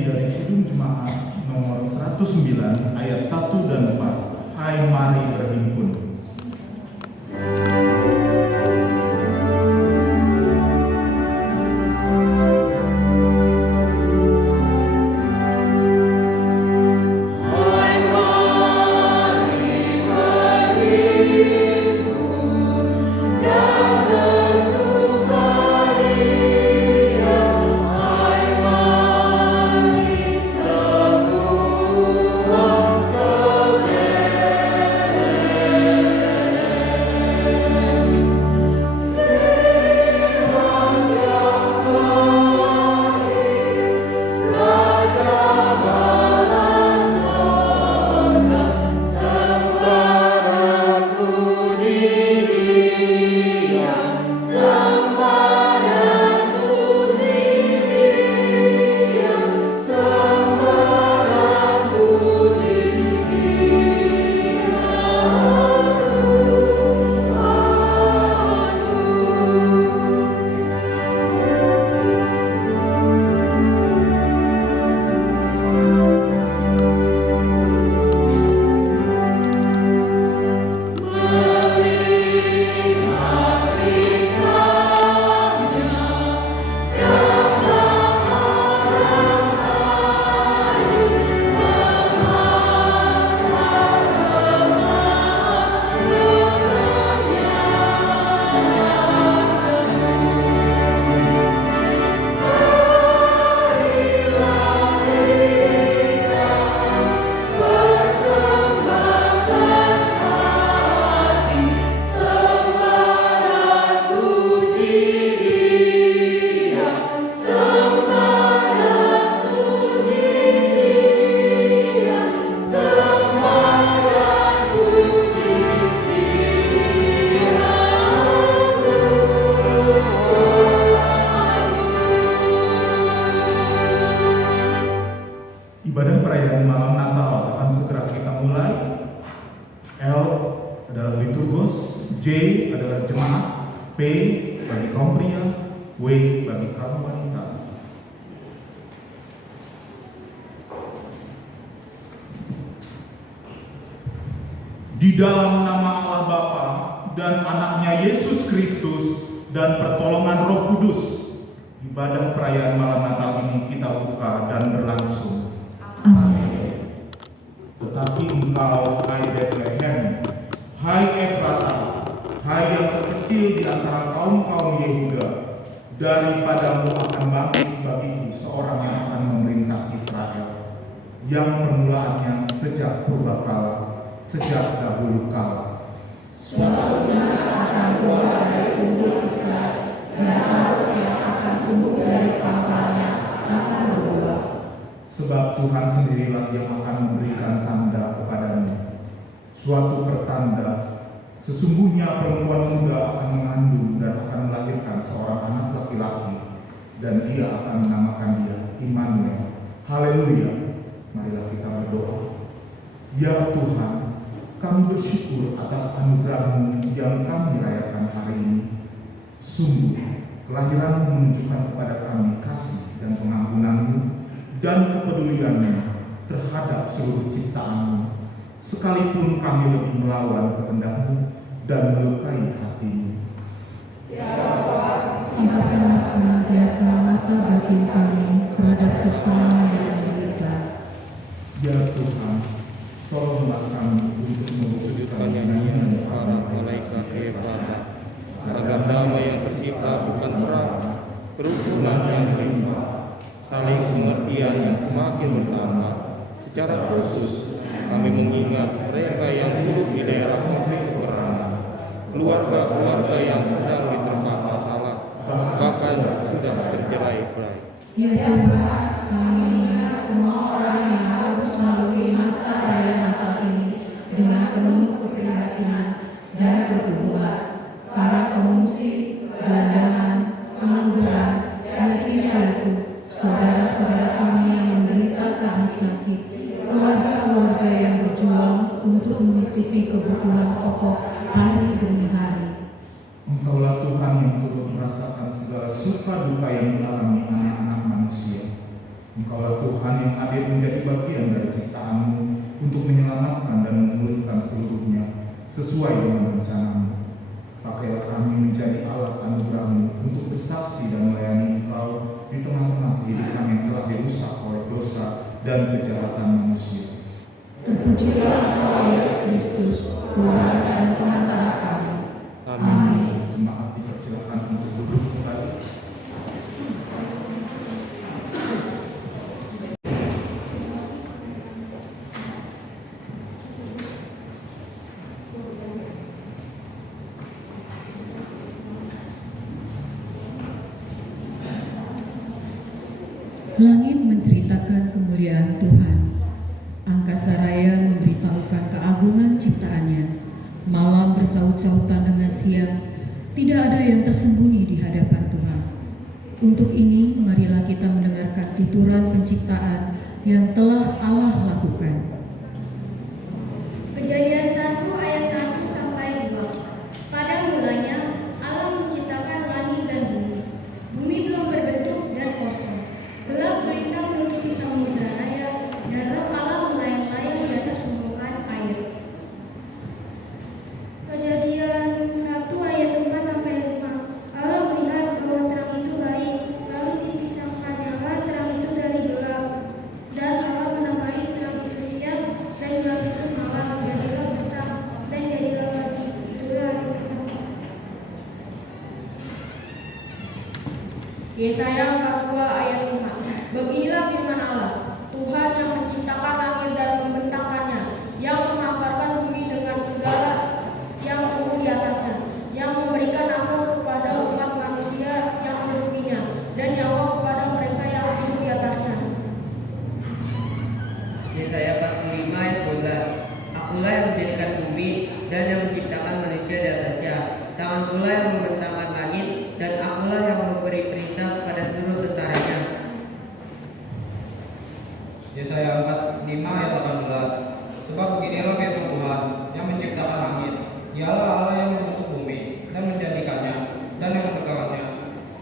nyanyi dari Kidung Jemaat nomor 109 ayat 1 dan 4. Hai mari berhimpun. Ibadah perayaan malam Natal akan segera kita mulai. L adalah liturgos, J adalah jemaat, P bagi kaum pria, W bagi kaum wanita. Di dalam nama Allah Bapa dan anaknya Yesus Kristus dan pertolongan Roh Kudus, ibadah perayaan malam Natal ini kita buka dan berlangsung. Amin. Tetapi engkau, hai Bethlehem, hai Efrata, hai yang terkecil di antara kaum-kaum Yehuda, daripadamu akan bangkit bagiku seorang yang akan memerintah Israel, yang permulaannya sejak purbakala, sejak dahulu kala. Suatu emas akan keluar dari tubuh Israel, dan taruh yang akan tumbuh dari pangkalnya akan berbuah. Sebab Tuhan sendirilah yang akan memberikan tanda kepadamu. Suatu pertanda, sesungguhnya perempuan muda akan mengandung dan akan melahirkan seorang anak laki-laki, dan dia akan menamakan dia Immanuel. Haleluya. Marilah kita berdoa. Ya Tuhan, kami bersyukur atas anugerah-Mu yang kami rayakan hari ini. Sungguh, kelahiran-Mu menunjukkan kepada kami kasih dan pengampunan-Mu dan kepedulian-Mu terhadap seluruh ciptaan-Mu, sekalipun kami lebih melawan kehendak-Mu dan melukai hati-Mu. Singkapkanlah senantiasa mata batin kami terhadap sesama yang menderita. Ya Tuhan, tolonglah kami untuk mewujudkan Nyanyian para malaikat kepada agar damai yang tercipta bukan perang, kerukunan yang limpah, saling pengertian yang semakin bertambah. Secara khusus kami mengingat mereka yang hidup di daerah konflik peperangan, keluarga-keluarga yang sedang diterpa masalah, bahkan sudah tercerai-berai. Ya Tuhan, kami mengingat semua orang yang harus melalui masa raya Natal ini dengan penuh keprihatinan dan keteguhan. Para pengungsi, gelandangan, pengangguran, yatim piatu, saudara-saudara kami yang menderita karena sakit, keluarga-keluarga yang berjuang untuk menutupi kebutuhan pokok hari demi hari. Engkaulah Tuhan yang turut merasakan segala suka duka yang dialami anak-anak manusia. Engkaulah Tuhan yang hadir menjadi bagian dari ciptaan-Mu untuk menyelamatkan dan memulihkan seluruhnya sesuai dengan rencana-Mu. Pakailah kami menjadi alat anugerah-Mu untuk bersaksi dan melayani Engkau di tengah-tengah kehidupan yang telah dirusak oleh dosa dan kejahatan manusia. Terpujilah Engkau ya Kristus, Tuhan dan pengantara kami. Amin. Jemaat dipersilakan untuk duduk kembali. Langit menceritakan kemuliaan Tuhan. Angkasa raya memberitahukan keagungan ciptaannya. Malam bersaut-sautan dengan siang. Tidak ada yang tersembunyi di hadapan Tuhan. Untuk ini, marilah kita mendengarkan tuturan penciptaan yang telah Allah lakukan. Kejadian 1 ayat 1 sampai 2. Pada mulanya Allah menciptakan langit dan bumi. Bumi belum berbentuk dan kosong. Gelap gulita menutupi samudra raya, dan roh Allah melayang-layang di atas permukaan air. Kejadian 1 ayat 4 sampai 5. Allah melihat bahwa terang itu baik, lalu dipisahkannya Allah terang itu dari gelap. Dan Allah menamai terang itu siang, dan gelap itu malam, jadilah petang, dan jadilah pagi. Itulah hari pertama. Yesaya 42 ayat 5. Beginilah firman Allah, Tuhan yang menciptakan langit dan membentangkannya, yang menghamparkan bumi dengan segala yang tumbuh di atasnya, yang memberikan nafas kepada umat manusia yang mendudukinya, dan nyawa kepada mereka yang hidup di atasnya. Yesaya 45 ayat 12. Akulah yang menjadikan bumi dan yang menciptakan manusia di atasnya. Tangankulah yang membentangkan langit, dan akulah yang memberi perintah kepada seluruh tentaranya. Yesaya 45 ayat 18. Sebab beginilah firman Tuhan yang menciptakan langit. Dialah Allah yang membentuk bumi dan menjadikannya dan yang menegarkannya.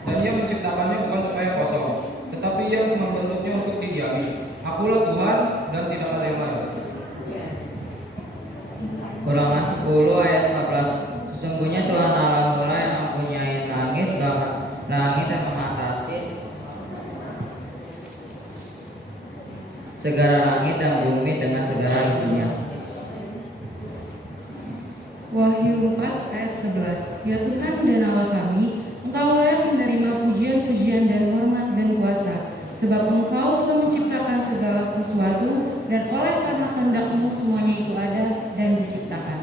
Dan Ia menciptakannya bukan supaya kosong, tetapi Ia membentuknya untuk didiami. Akulah Tuhan dan tidak ada yang lain. Ulangan 10 ayat 15. Sesungguhnya Tuhan Allah lah yang mempunyai langit dan mengatasi segala langit dan bumi dengan segala isinya. Wahyu 4 ayat 11. Ya Tuhan dan Allah kami, Engkau layak menerima pujian-pujian dan hormat dan kuasa, sebab Engkau telah menciptakan segala sesuatu, dan oleh karena kehendak-Mu semuanya itu ada dan diciptakan.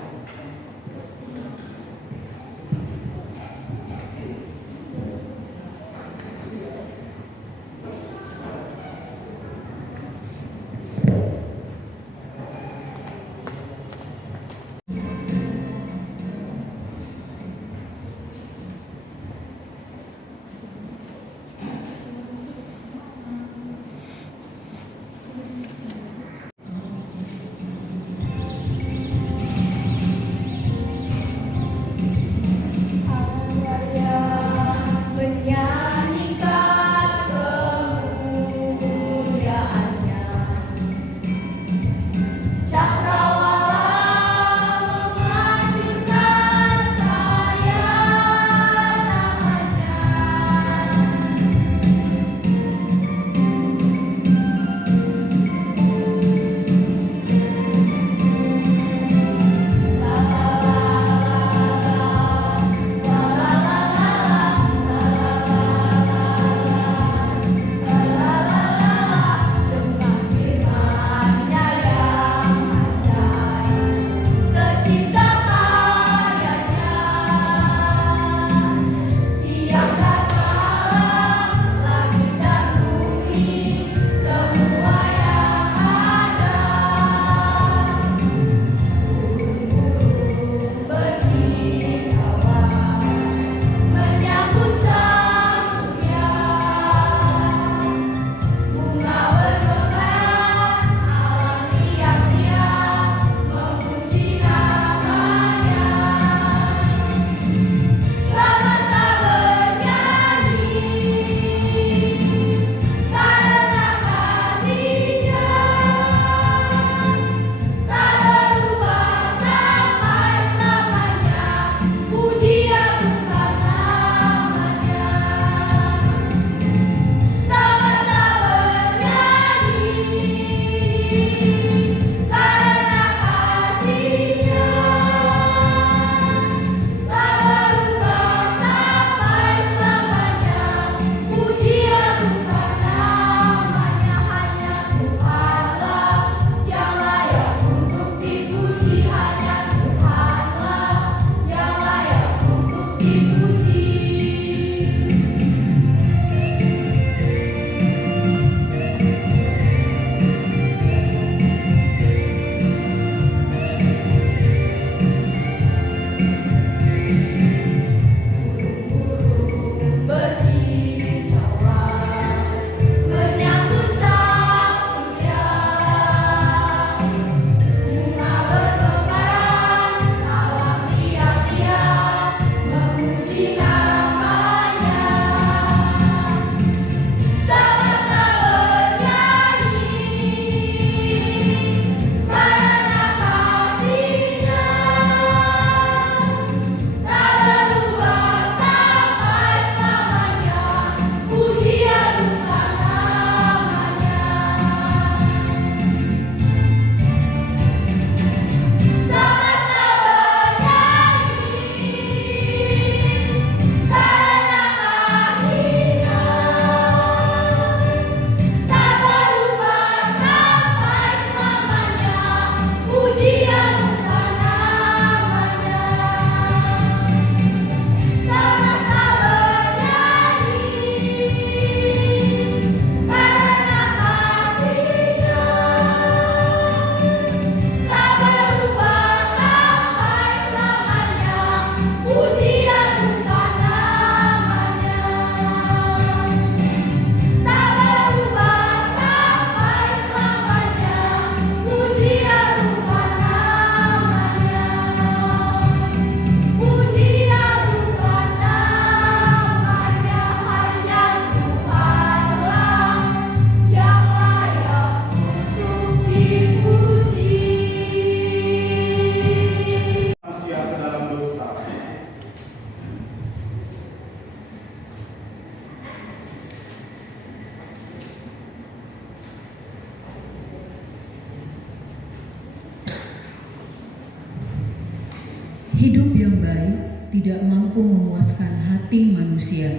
Hidup yang baik tidak mampu memuaskan hati manusia,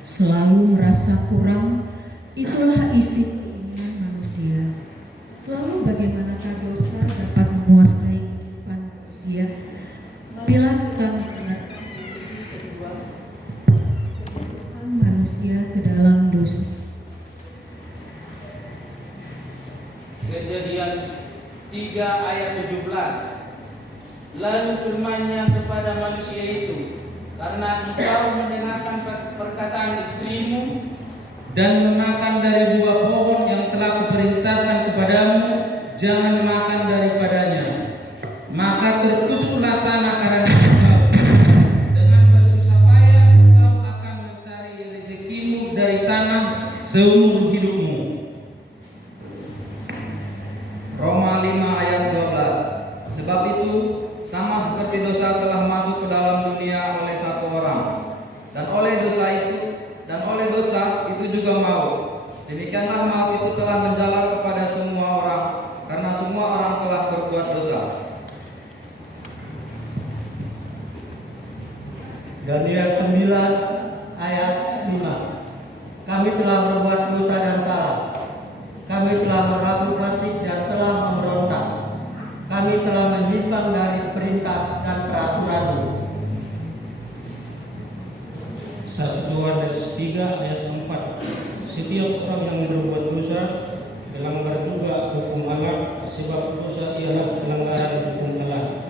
selalu merasa kurang, itulah isi keinginan manusia. Lalu bagaimanakah dosa dapat menguasai kehidupan manusia? Dilakukan manusia ke dalam dosa. Kejadian 3 ayat 17. Lalu firman-Nya kepada manusia itu, karena engkau mendengarkan perkataan istrimu dan memakan dari buah pohon yang telah kuperintahkan kepadamu, jangan makan daripadanya. Maka terkutuklah tanah karena engkau. Dengan bersusah payah engkau akan mencari rezekimu dari tanah seumur hidupmu. Roma 5 ayat 12. Sebab itu sama seperti dosa telah masuk ke dalam dunia oleh satu orang, dan oleh dosa itu juga maut. Demikianlah maut itu telah menjalar kepada semua orang, karena semua orang telah berbuat dosa. Daniel 9 ayat 5. Kami telah berbuat dosa dan salah. Kami telah merabu fasik dan telah memberontak. Kami telah menyimpang dari perintah dan peraturan-Mu. 1 Yohanes 3 ayat 4. Setiap orang yang berbuat dosa melanggar juga hukum Allah, sebab dosa ialah pelanggaran hukum Allah.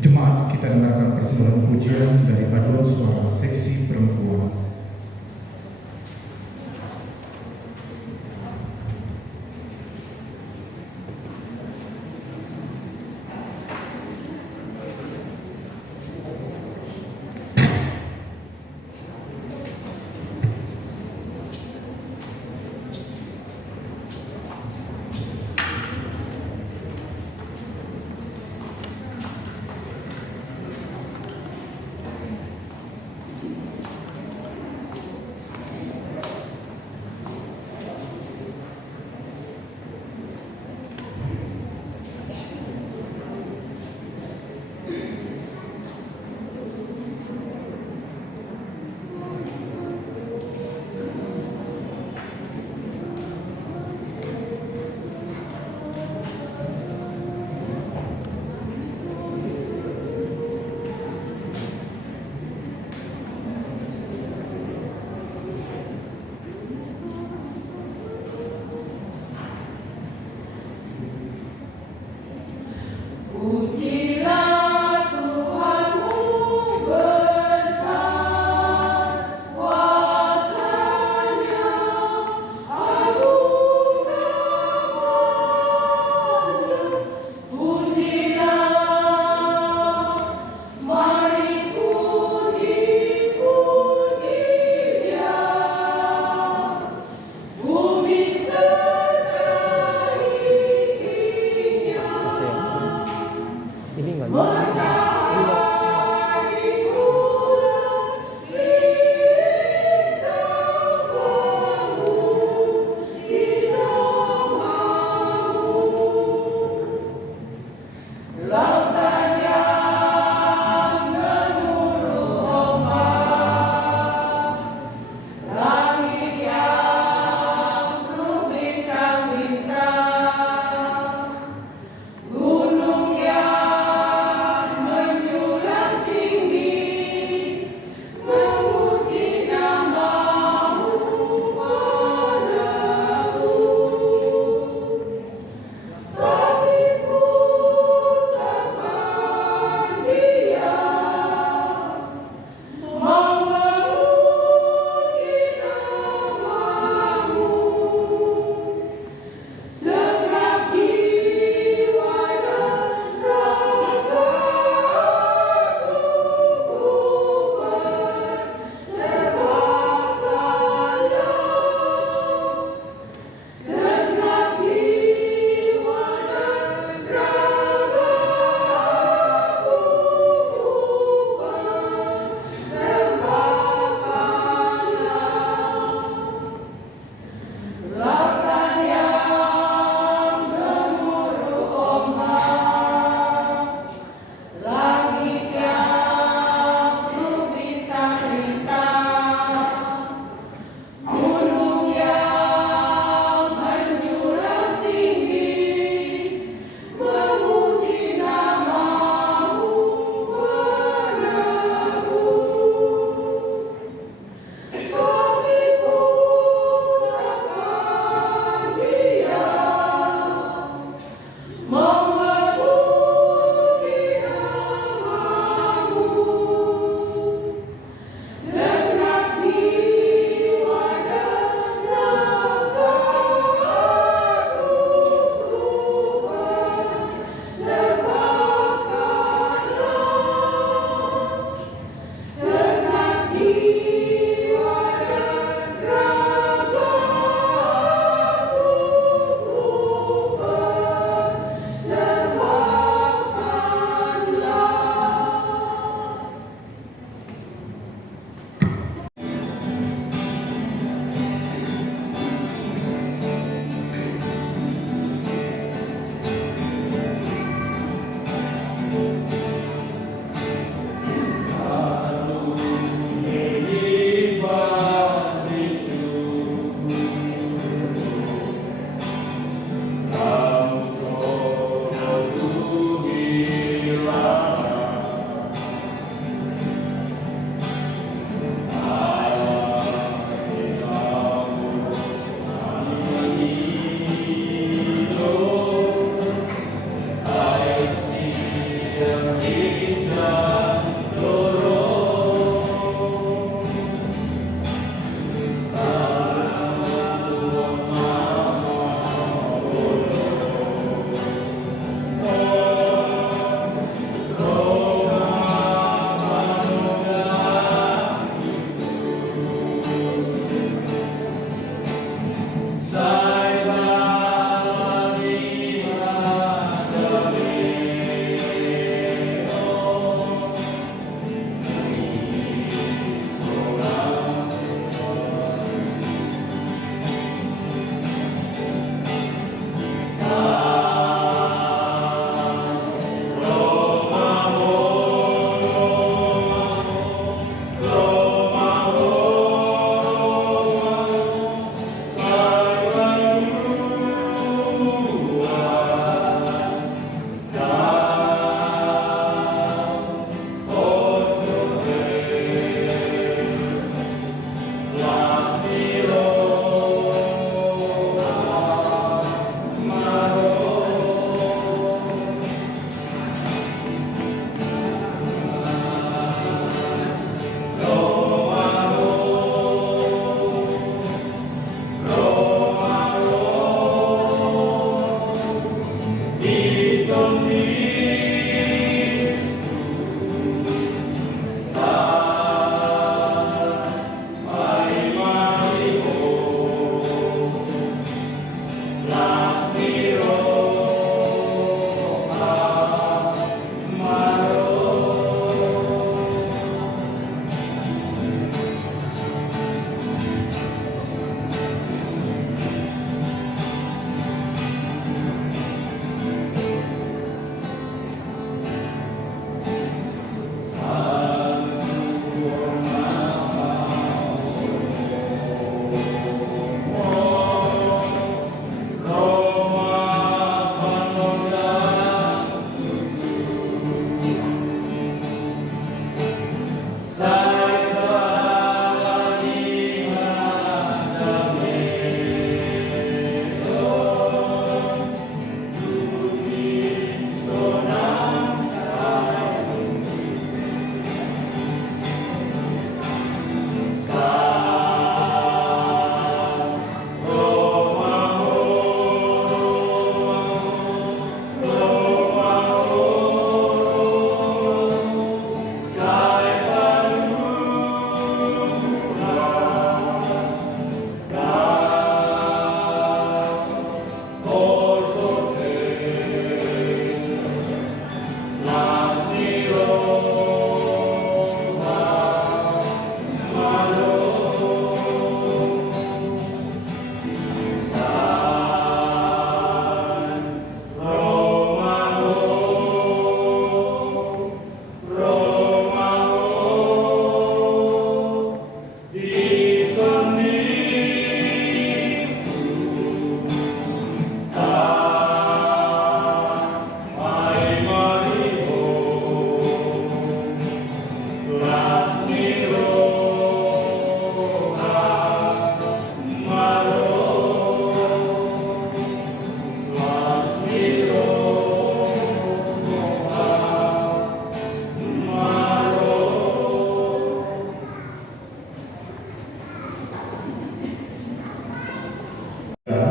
Jemaat, kita dengarkan persembahan pujian dari paduan suara seksi perempuan.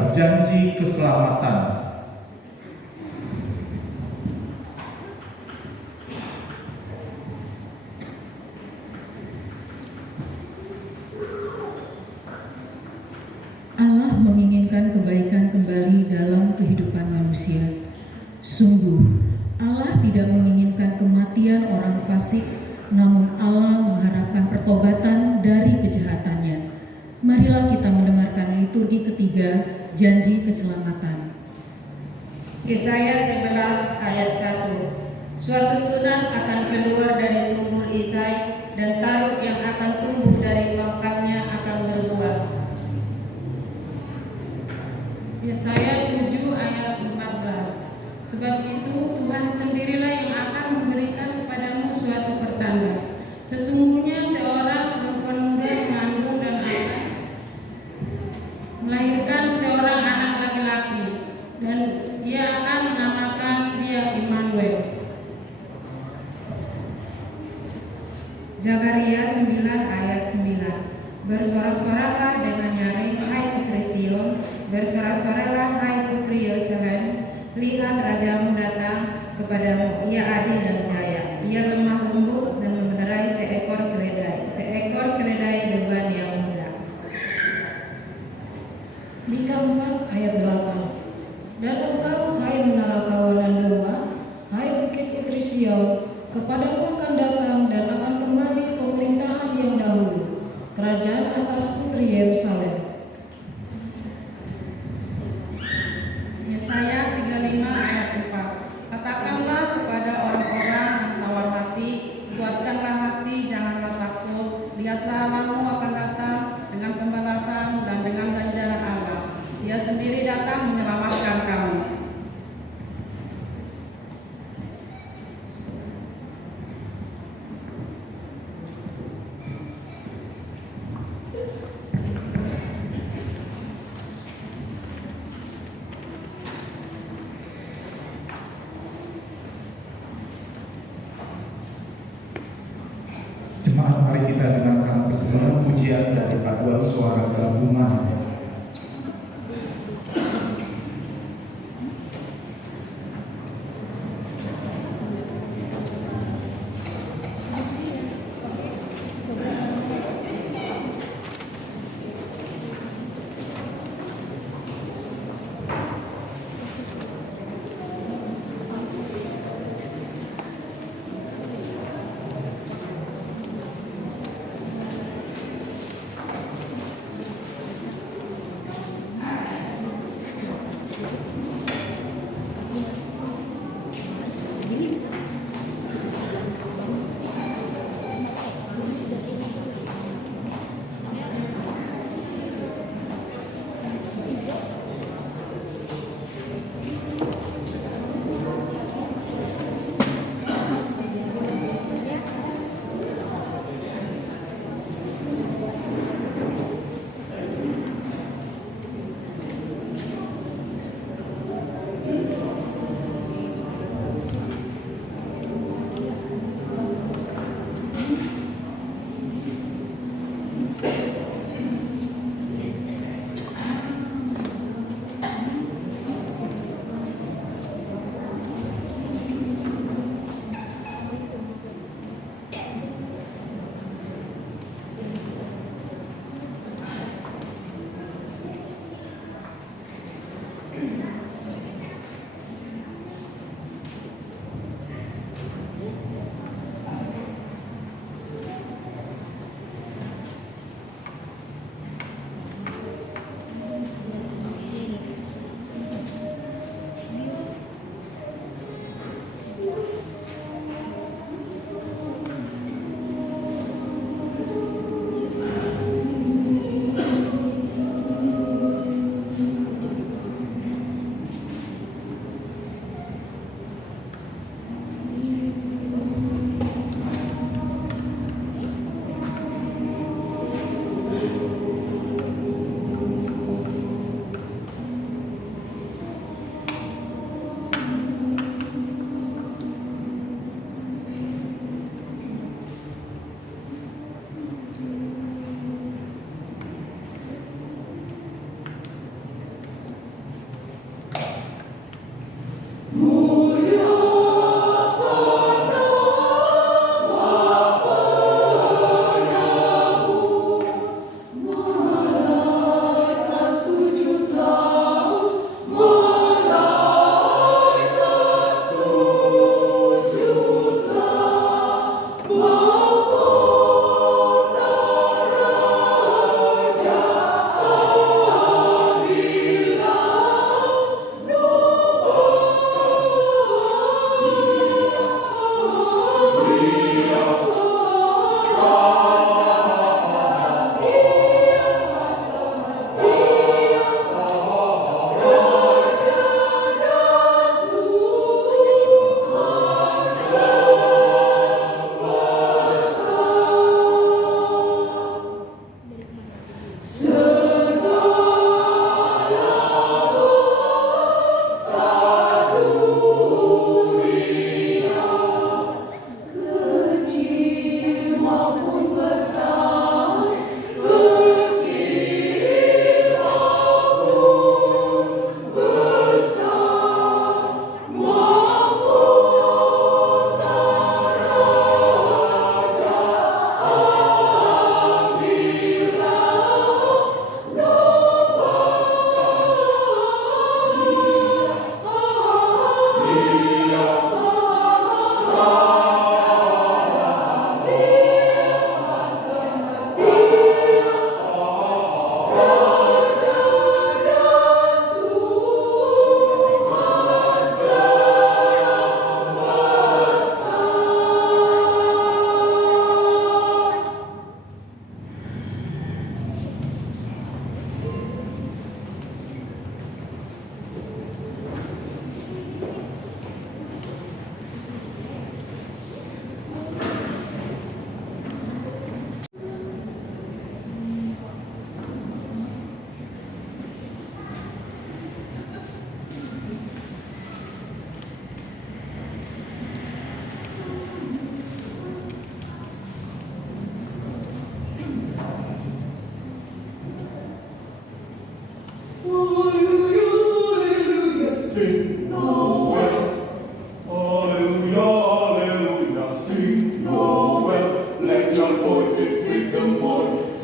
janji keselamatan. Allah menginginkan kebaikan kembali dalam kehidupan manusia. Sungguh, Allah tidak menginginkan kematian orang fasik, namun Allah mengharapkan pertobatan dari kejahatannya. Marilah kita mendengarkan liturgi ketiga, janji keselamatan. Yesaya 11 ayat 1. Suatu tunas akan keluar dari tubuh Isai, dan taruk yang akan tumbuh dari pangkatnya akan berbuah. Yesaya 7 ayat 14. Sebab itu Tuhan sendirilah yang akan memberikan kepadamu suatu pertanda. Sesungguhnya seorang perempuan muda mengandung dan akan melahirkan seorang anak laki-laki, dan ia akan menamakan dia Immanuel. Zakaria 9 ayat 9. Bersorak-soraklah dengan nyaring, hai putri Sion, bersorak-soraklah hai putri Yerusalem. Lihat rajamu datang kepadamu, ia adil dan jaya, ia lemah lembut dan mengendarai seekor keledai beban yang muda. Mika 4 ayat 8. Dan engkau, hai menara kawanan domba, hai bukit putri Sion, kepadamu akan datang dan akan kembali pemerintahan yang dahulu, kerajaan atas putri Yerusalem. Yesaya 35 ayat 4. Katakanlah kepada orang-orang yang tawar hati, kuatkanlah hati, janganlah takut. Lihatlah Allahmu akan datang dengan pembalasan dan dengan ganjaran Allah. Dia sendiri datang menyelamatkan kamu. Jemaat, mari kita dengarkan persembahan pujian dari paduan suara gabungan.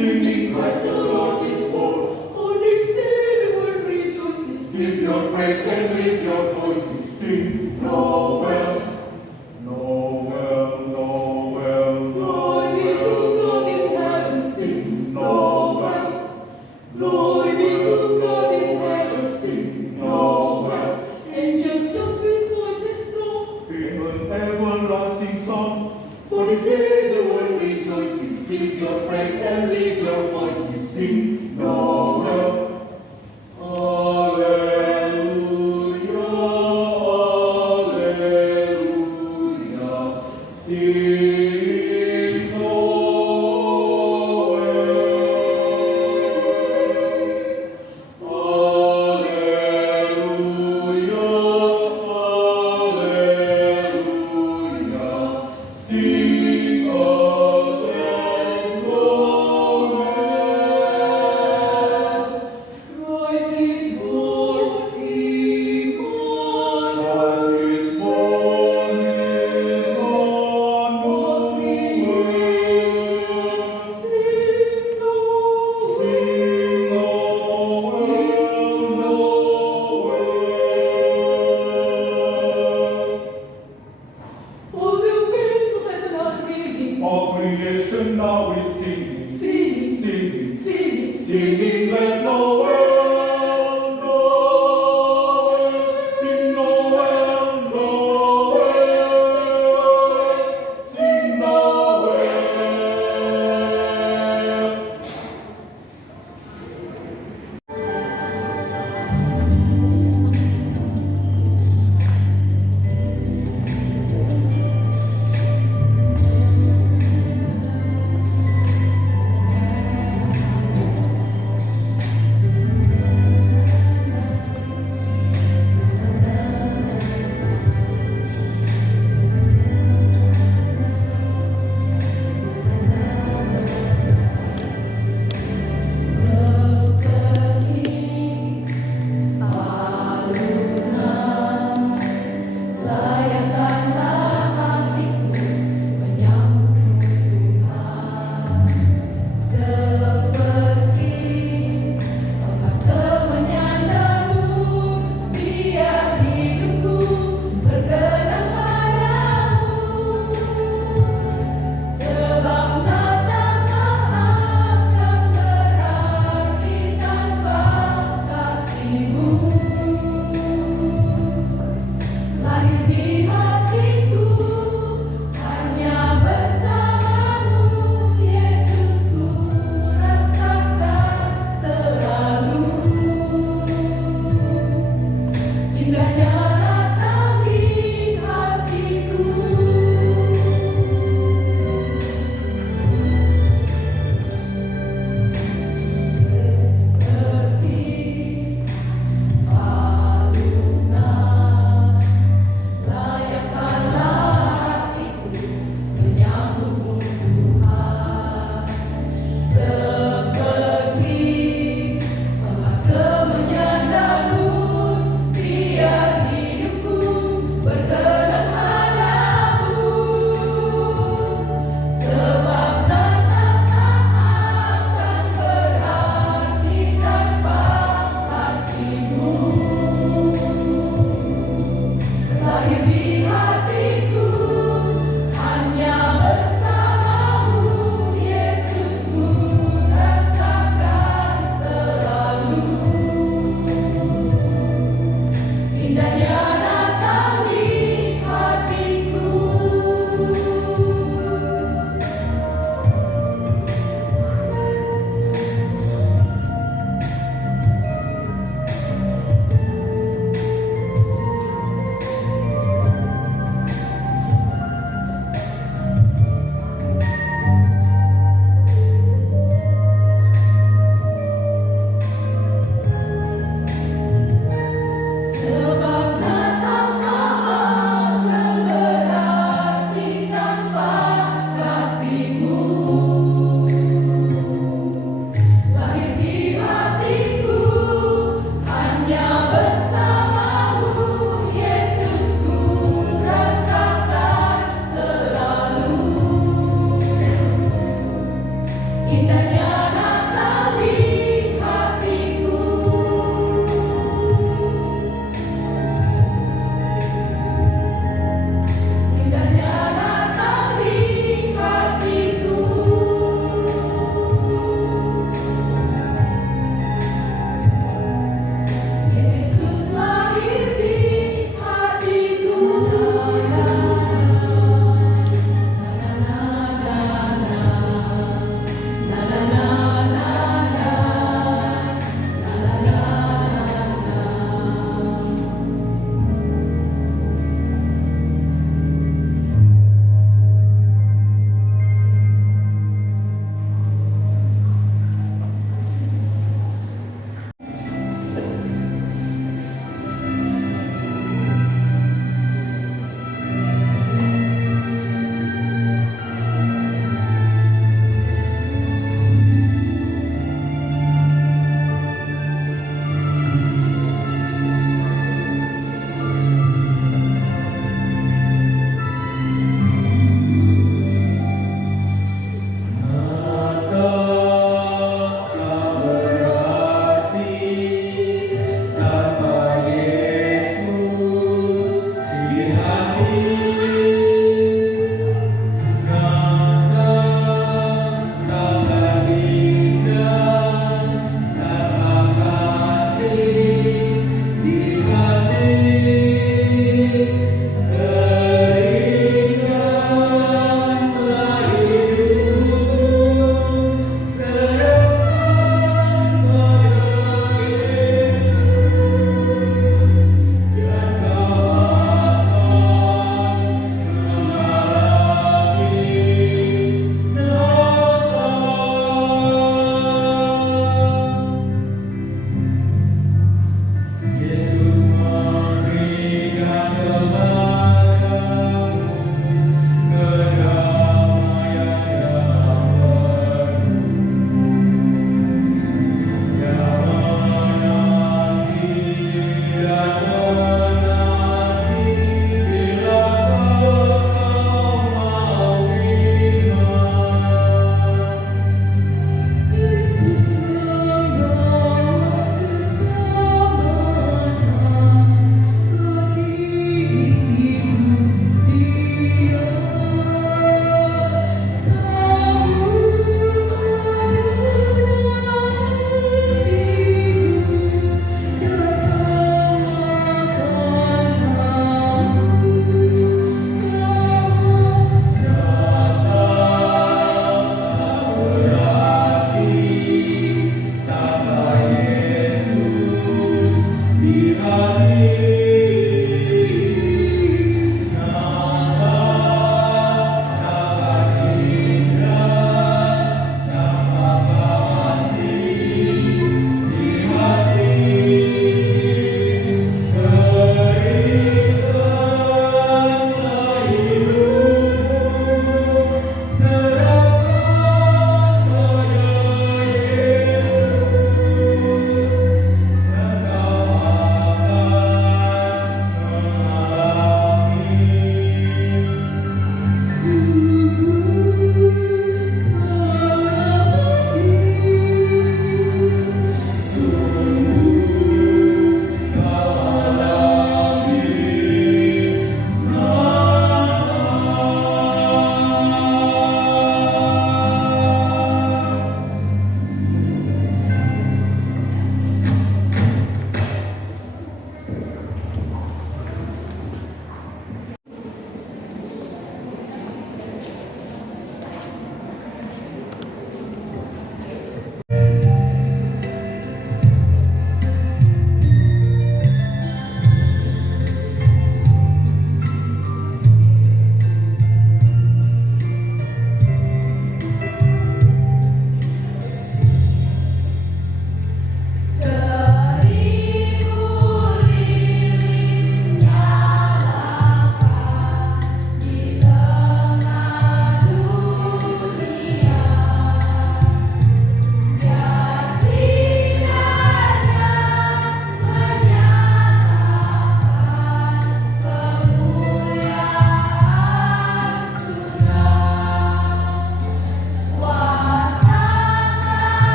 singing, Christ the Lord is born. On this day the world rejoices. Give your praise and lift your voices. Sing, Noel, Noel, Noel, Noel. Glory be to God in heaven. Sing, Noel. Glory be to God in heaven. Sing, Noel. Angels shout with voices strong. In an everlasting song. For this day the world rejoices. Give your praise and lift your voices. Sing, Noel. Alleluia, alleluia. Sing, Noel. Alleluia, alleluia. Sing, again, Noel. Christ is born, Emmanuel. Christ is born, Emmanuel. Sing, Noel. Sing, Noel, Noel. All the winds of heaven are ringing. All creation now is singing, singing, singing, singing, singing. Let Noel, Noel, sing Noel, Noel, sing Noel.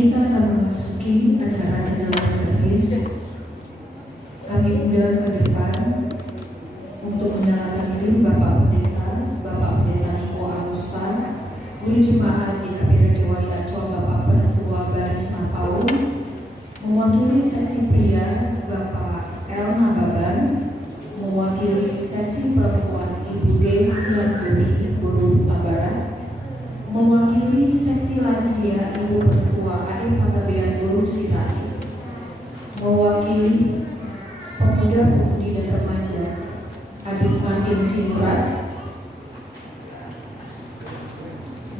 Kita akan memasuki acara candlelight service. Kami undang ke depan untuk menyalakan lilin Bapak Pendeta Niko Anuspar, Guru Jemaat GKP Raja Wali Ancol Bapak Penatua Baris Marpaung, mewakili sesi pria Bapak Elna Baban, mewakili sesi perempuan Ibu Desi Antoni Bodo Tabaran, mewakili sesi lansia Ibu Penatua AE Patabean Boru Sirai, mewakili pemuda-pemudi dan remaja Adik Martin Sinurat,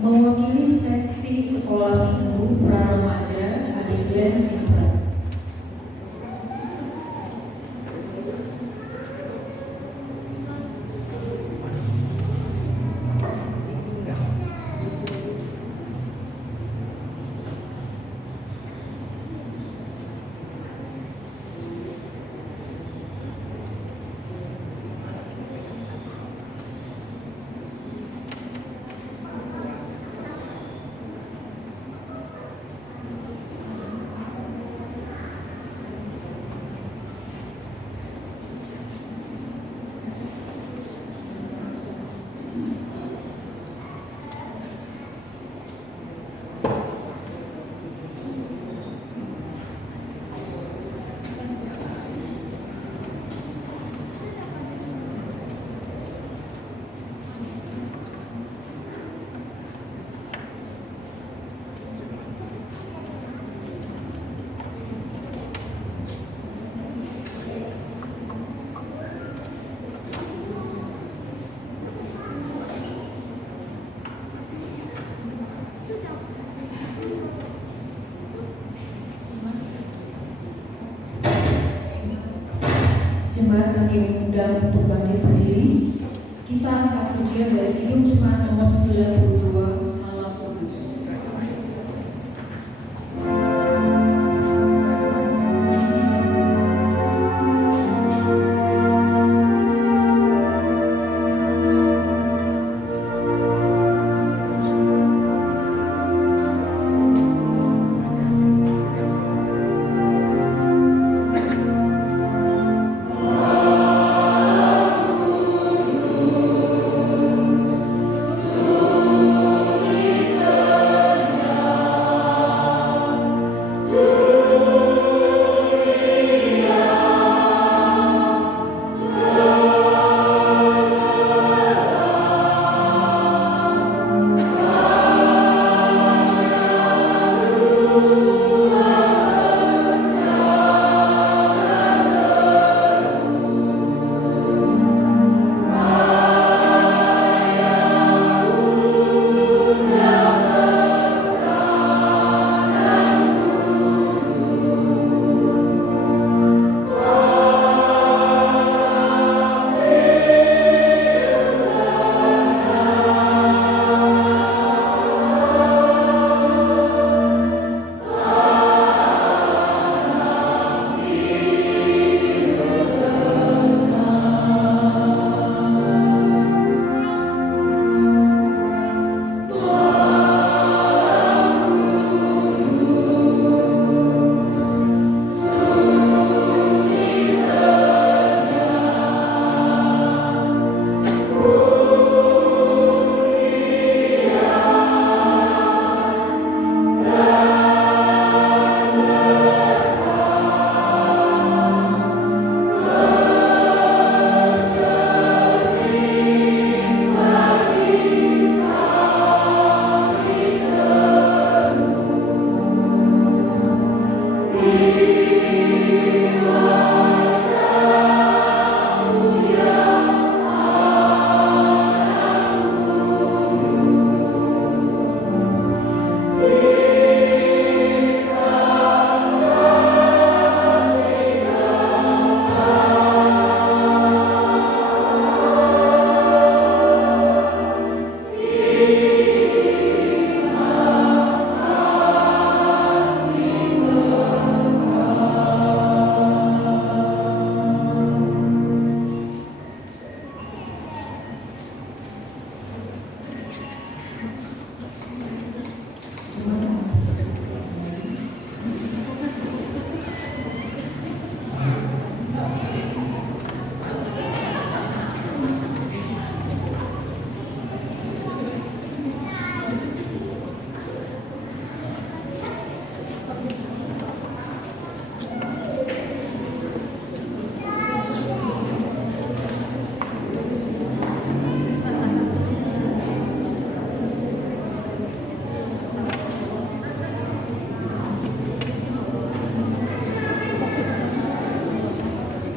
mewakili sesi sekolah minggu pra remaja Adik Glenn Sinurat. Jemaat kami undang untuk bangkit berdiri. Kita angkat pujian dari Kidung Jemaat nomor 92, Malam Kudus. So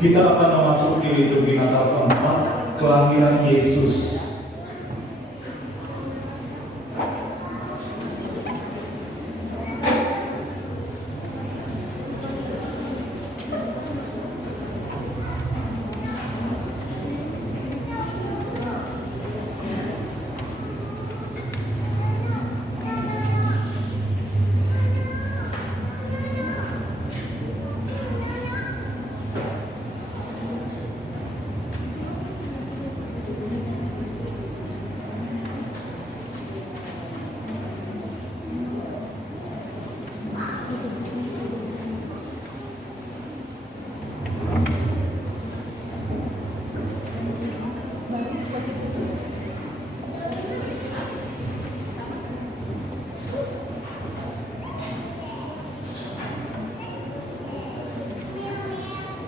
Kita akan memasuki liturgi Natal keempat, kelahiran Yesus.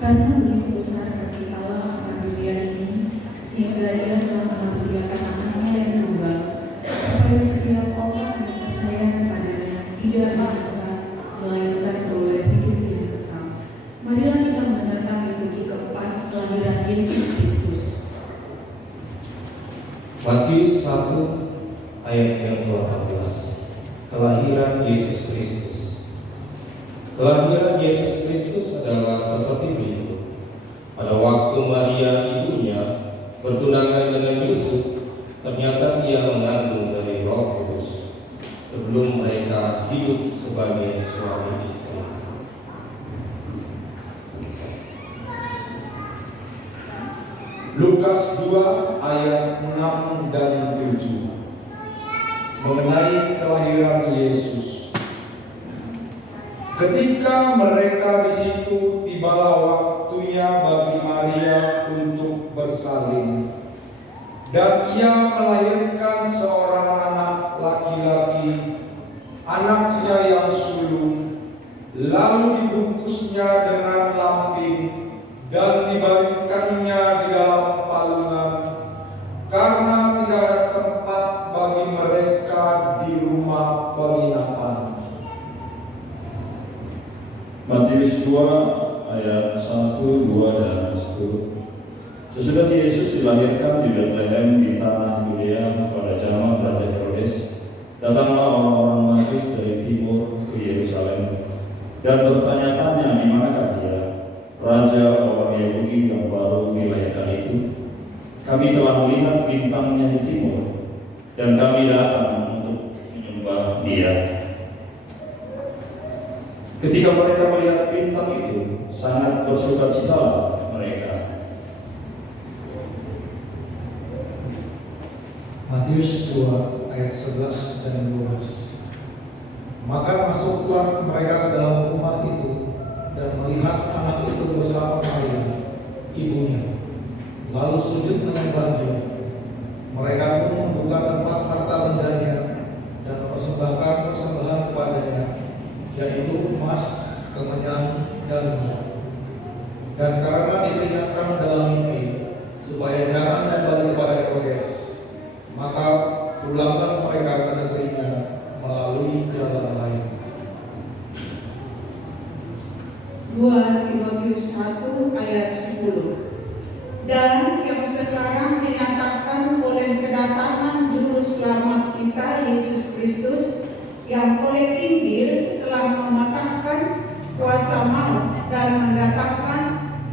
Karena begitu besar kasih Allah akan dunia ini, sehingga Ia telah mengaruniakan anaknya yang tunggal, supaya setiap orang yang percaya kepadanya tidak binasa, melainkan beroleh hidup yang kekal. Marilah kita mendengarkan liturgi keempat, kelahiran Yesus Kristus. Matius 1 ayat yang ke-18. Kelahiran Yesus Kristus. Kelahiran Yesus Kristus adalah seperti berikut. Pada waktu Maria ibunya bertunangan dengan Yusuf, ternyata ia mengandung dari Roh Kudus sebelum mereka hidup sebagai suami istri. Lukas 2 ayat 6 dan 7 mengenai kelahiran Yesus. Ketika mereka di situ, tibalah waktunya bagi Maria untuk bersalin, dan ia melahirkan seorang anak laki-laki, anaknya yang sulung, lalu dibungkusnya dengan lampin dan dibaringkannya di dalam palungan, karena tidak ada tempat bagi mereka di rumah penginapan. Matius 2 ayat 1, 2, dan 10. Sesudah Yesus dilahirkan di Bethlehem di tanah Yudea pada zaman Raja Herodes, datanglah orang-orang Majus dari timur ke Yerusalem dan bertanya-tanya di manakah dia, Raja orang Yahudi yang baru dilahirkan itu. Kami telah melihat bintangnya di timur dan kami datang untuk menyembah dia. Ketika mereka melihat bintang itu, sangat bersukacitalah mereka. Matius 2 ayat 11 dan 12. Maka masuklah mereka ke dalam rumah itu dan melihat anak itu bersama Maria, ibunya, lalu sujud menyembah dia. Mereka pun membuka tempat harta bendanya dan mempersembahkan persembahan kepadanya, yaitu emas, kemenyan, dan minyak. Dan karena diperingatkan dalam mimpi supaya jangan kembali kepada Herodes, maka pulanglah mereka ke negerinya melalui jalan lain. 2 Timotius 1 ayat 10. Dan yang sekarang dinyatakan oleh kedatangan Juru Selamat kita Yesus Kristus, yang oleh Injil telah mematahkan kuasa maut dan mendatangkan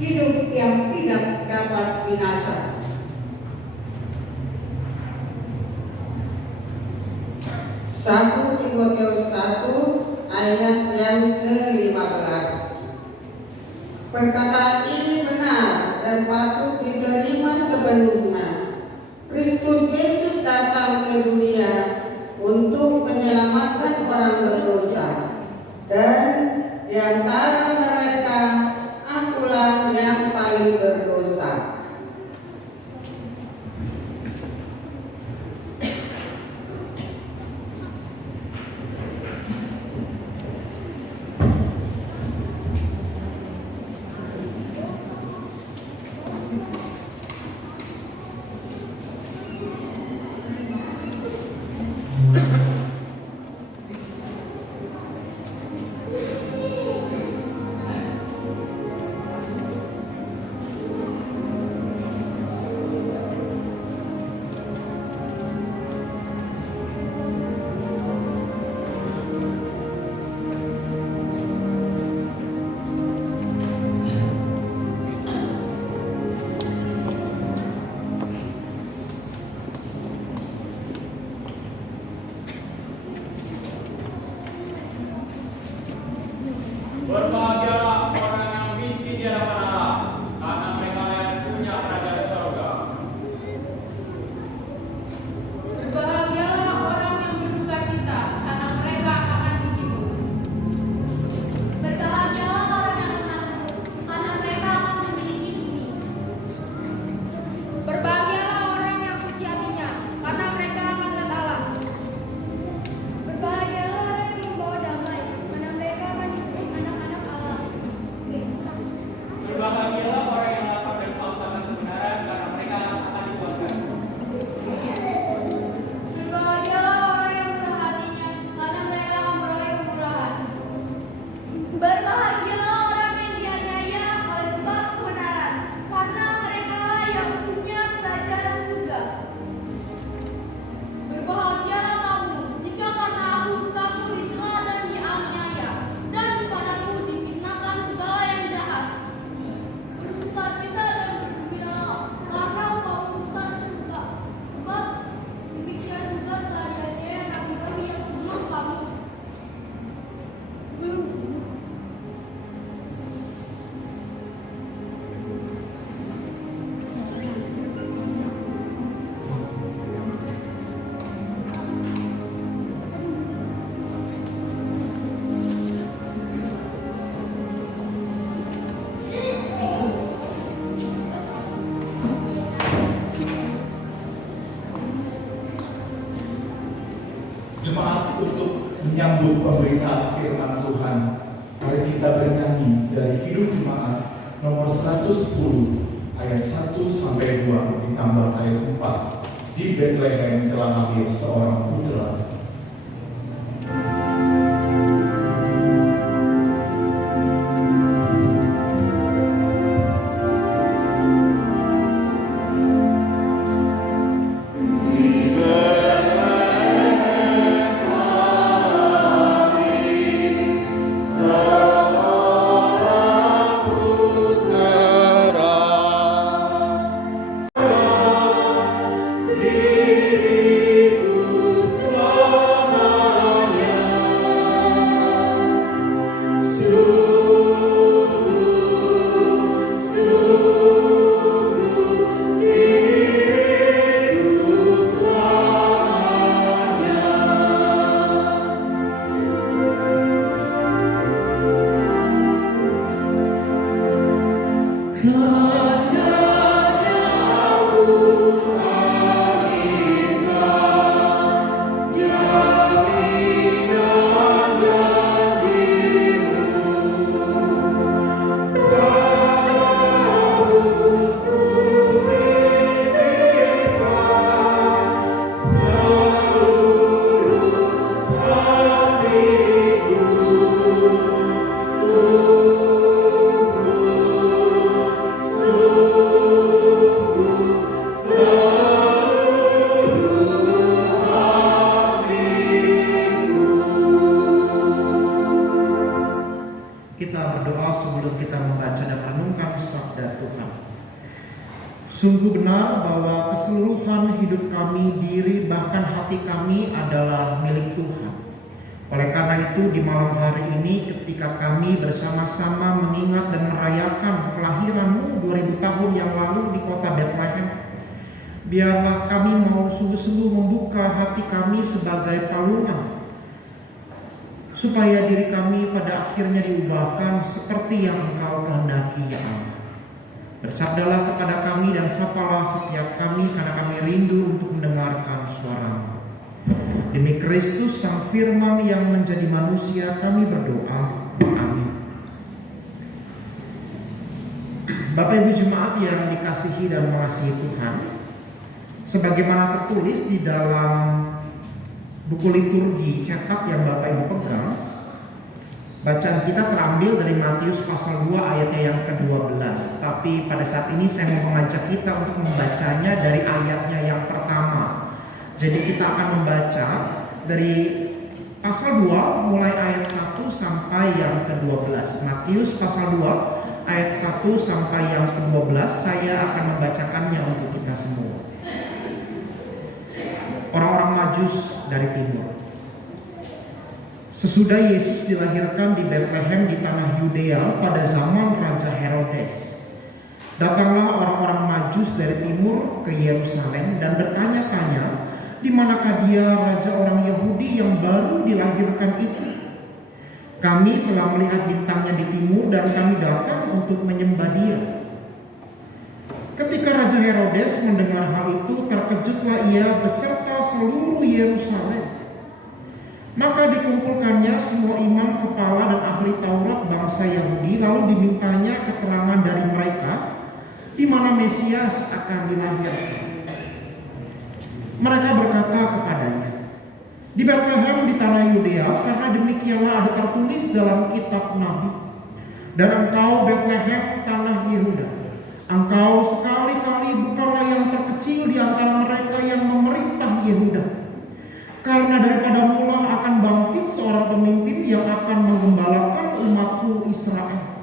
hidup yang tidak dapat binasa. 1 Timotius 1 ayat yang ke-15. Perkataan ini benar dan patut diterima sebelumnya. Kristus Yesus datang ke dunia untuk menyelamatkan orang berdosa, dan di antara mereka akulah yang paling berdosa. untuk pemberitaan firman Tuhan. Mari kita bernyanyi dari Kidung Jemaat nomor 110 ayat 1 sampai 2 ditambah ayat 4. Di Bethlehem telah lahir seorang putra. Sungguh benar bahwa keseluruhan hidup kami, diri, bahkan hati kami adalah milik Tuhan. Oleh karena itu di malam hari ini ketika kami bersama-sama mengingat dan merayakan kelahiran-Mu 2000 tahun yang lalu di kota Bethlehem, biarlah kami mau sungguh-sungguh membuka hati kami sebagai palungan, supaya diri kami pada akhirnya diubahkan seperti yang Engkau kehendaki, ya Allah. Bersabdalah kepada kami dan sapalah setiap kami, karena kami rindu untuk mendengarkan suara-Mu. Demi Kristus Sang Firman yang menjadi manusia, kami berdoa. Amin. Bapak Ibu Jemaat yang dikasihi dan mengasihi Tuhan, sebagaimana tertulis di dalam buku liturgi cetak yang Bapak Ibu pegang, bacaan kita terambil dari Matius pasal 2 ayatnya yang ke-12. Tapi pada saat ini saya mau mengajak kita untuk membacanya dari ayatnya yang pertama. Jadi kita akan membaca dari pasal 2 mulai ayat 1 sampai yang ke-12. Matius pasal 2 ayat 1 sampai yang ke-12. Saya akan membacakannya untuk kita semua. Orang-orang Majus dari timur. Sesudah Yesus dilahirkan di Bethlehem di tanah Yudea pada zaman Raja Herodes, datanglah orang-orang Majus dari timur ke Yerusalem dan bertanya-tanya, di manakah dia raja orang Yahudi yang baru dilahirkan itu? Kami telah melihat bintangnya di timur dan kami datang untuk menyembah dia. Ketika Raja Herodes mendengar hal itu, terkejutlah ia beserta seluruh Yerusalem. Maka dikumpulkannya semua imam kepala dan ahli Taurat bangsa Yahudi, lalu dimintanya keterangan dari mereka di mana Mesias akan dilahirkan. Mereka berkata kepadanya, di Bethlehem di tanah Yudea, karena demikianlah ada tertulis dalam kitab Nabi. Dan engkau Bethlehem tanah Yehuda, engkau sekali-kali bukanlah yang terkecil di antara mereka yang memerintah Yehuda. Karena daripada mula akan bangkit seorang pemimpin yang akan menggembalakan umatku Israel.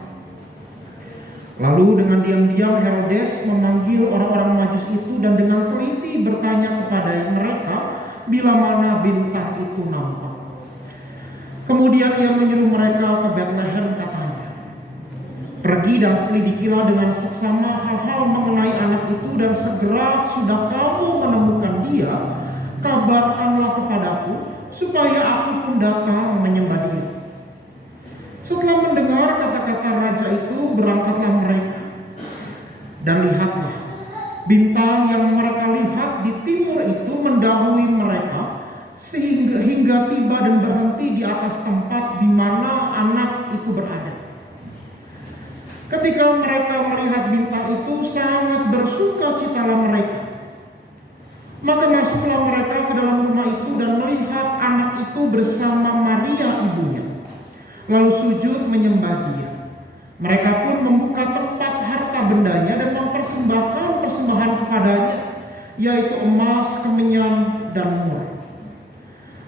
Lalu dengan diam-diam Herodes memanggil orang-orang Majus itu dan dengan teliti bertanya kepada mereka bila mana bintang itu nampak. Kemudian ia menyuruh mereka ke Bethlehem, katanya, pergi dan selidikilah dengan seksama hal-hal mengenai anak itu, dan segera sudah kamu menemukan dia, kabarkanlah kepadaku supaya aku pun datang menyembah dia. Setelah mendengar kata-kata raja itu, berangkatlah mereka. Dan lihatlah, bintang yang mereka lihat di timur itu mendahului mereka hingga hingga tiba dan berhenti di atas tempat di mana anak itu berada. Ketika mereka melihat bintang itu, sangat bersukacitalah mereka. Maka masuklah mereka ke dalam rumah itu dan melihat anak itu bersama Maria ibunya, lalu sujud menyembah dia. Mereka pun membuka tempat harta bendanya dan mempersembahkan persembahan kepadanya, yaitu emas, kemenyan, dan mur.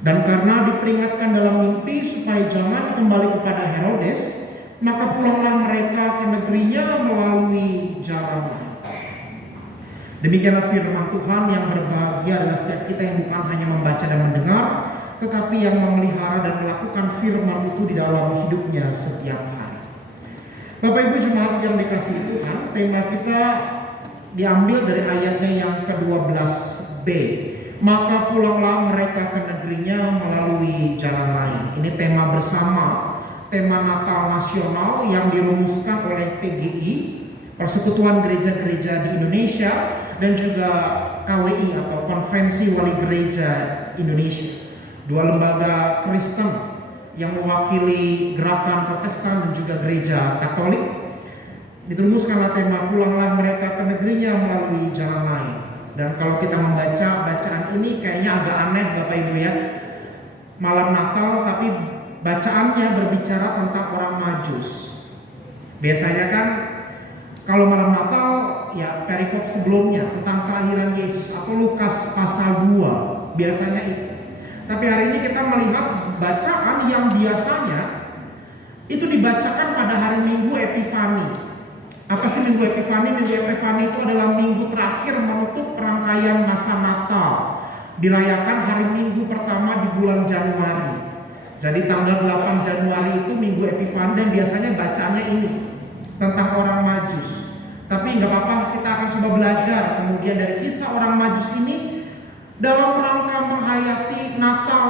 Dan karena diperingatkan dalam mimpi supaya jangan kembali kepada Herodes, maka pulanglah mereka ke negerinya melalui jalan lain. Demikianlah firman Tuhan. Yang berbahagia adalah setiap kita yang bukan hanya membaca dan mendengar, tetapi yang memelihara dan melakukan firman itu di dalam hidupnya setiap hari. Bapak Ibu jemaat yang dikasihi Tuhan, tema kita diambil dari ayatnya yang ke-12b. Maka pulanglah mereka ke negerinya melalui jalan lain. Ini tema bersama, tema Natal Nasional yang dirumuskan oleh PGI, Persekutuan Gereja-Gereja di Indonesia, dan juga KWI atau Konferensi Wali Gereja Indonesia. Dua lembaga Kristen yang mewakili gerakan Protestan dan juga Gereja Katolik. Dirumuskanlah tema pulanglah mereka ke negerinya melalui jalan lain. Dan kalau kita membaca bacaan ini kayaknya agak aneh Bapak Ibu ya. Malam Natal tapi bacaannya berbicara tentang orang Majus. Biasanya kan kalau malam Natal ya perikop sebelumnya tentang kelahiran Yesus atau Lukas pasal 2 biasanya itu. Tapi hari ini kita melihat bacaan yang biasanya itu dibacakan pada hari Minggu Epifani. Apa sih Minggu Epifani? Minggu Epifani itu adalah minggu terakhir menutup rangkaian masa Natal. Dirayakan hari Minggu pertama di bulan Januari. Jadi tanggal 8 Januari itu Minggu Epifani dan biasanya bacaannya ini tentang orang Majus. Tapi nggak apa-apa, kita akan coba belajar kemudian dari kisah orang Majus ini dalam rangka menghayati Natal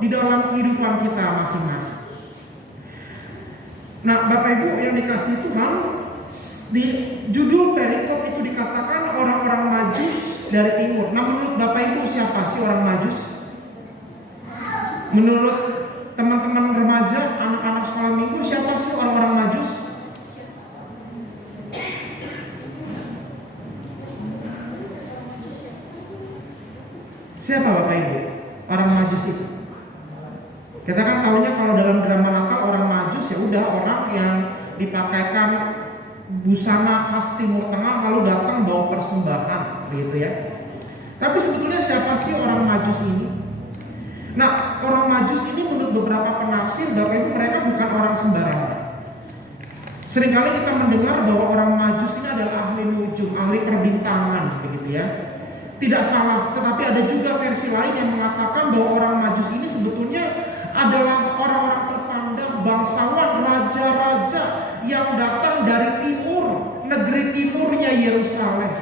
di dalam kehidupan kita masing-masing. Nah, Bapak Ibu yang dikasihi Tuhan, di judul perikop itu dikatakan orang-orang Majus dari timur. Nah, menurut Bapak Ibu siapa sih orang Majus? Menurut teman-teman remaja, anak-anak sekolah minggu, siapa sih orang-orang Majus? Siapa Bapak Ibu? Orang Majus itu. Kita kan tahunya kalau dalam drama Natal orang Majus ya udah orang yang dipakaikan busana khas Timur Tengah lalu datang bawa persembahan gitu ya. Tapi sebetulnya siapa sih orang Majus ini? Nah, orang Majus ini menurut beberapa penafsir Bapak Ibu mereka bukan orang sembarangan. Seringkali kita mendengar bahwa orang Majus ini adalah ahli nujum, ahli perbintangan begitu ya. Tidak salah, tetapi ada juga versi lain yang mengatakan bahwa orang Majus ini sebetulnya adalah orang-orang terpandang, bangsawan, raja-raja yang datang dari timur, negeri timurnya Yerusalem,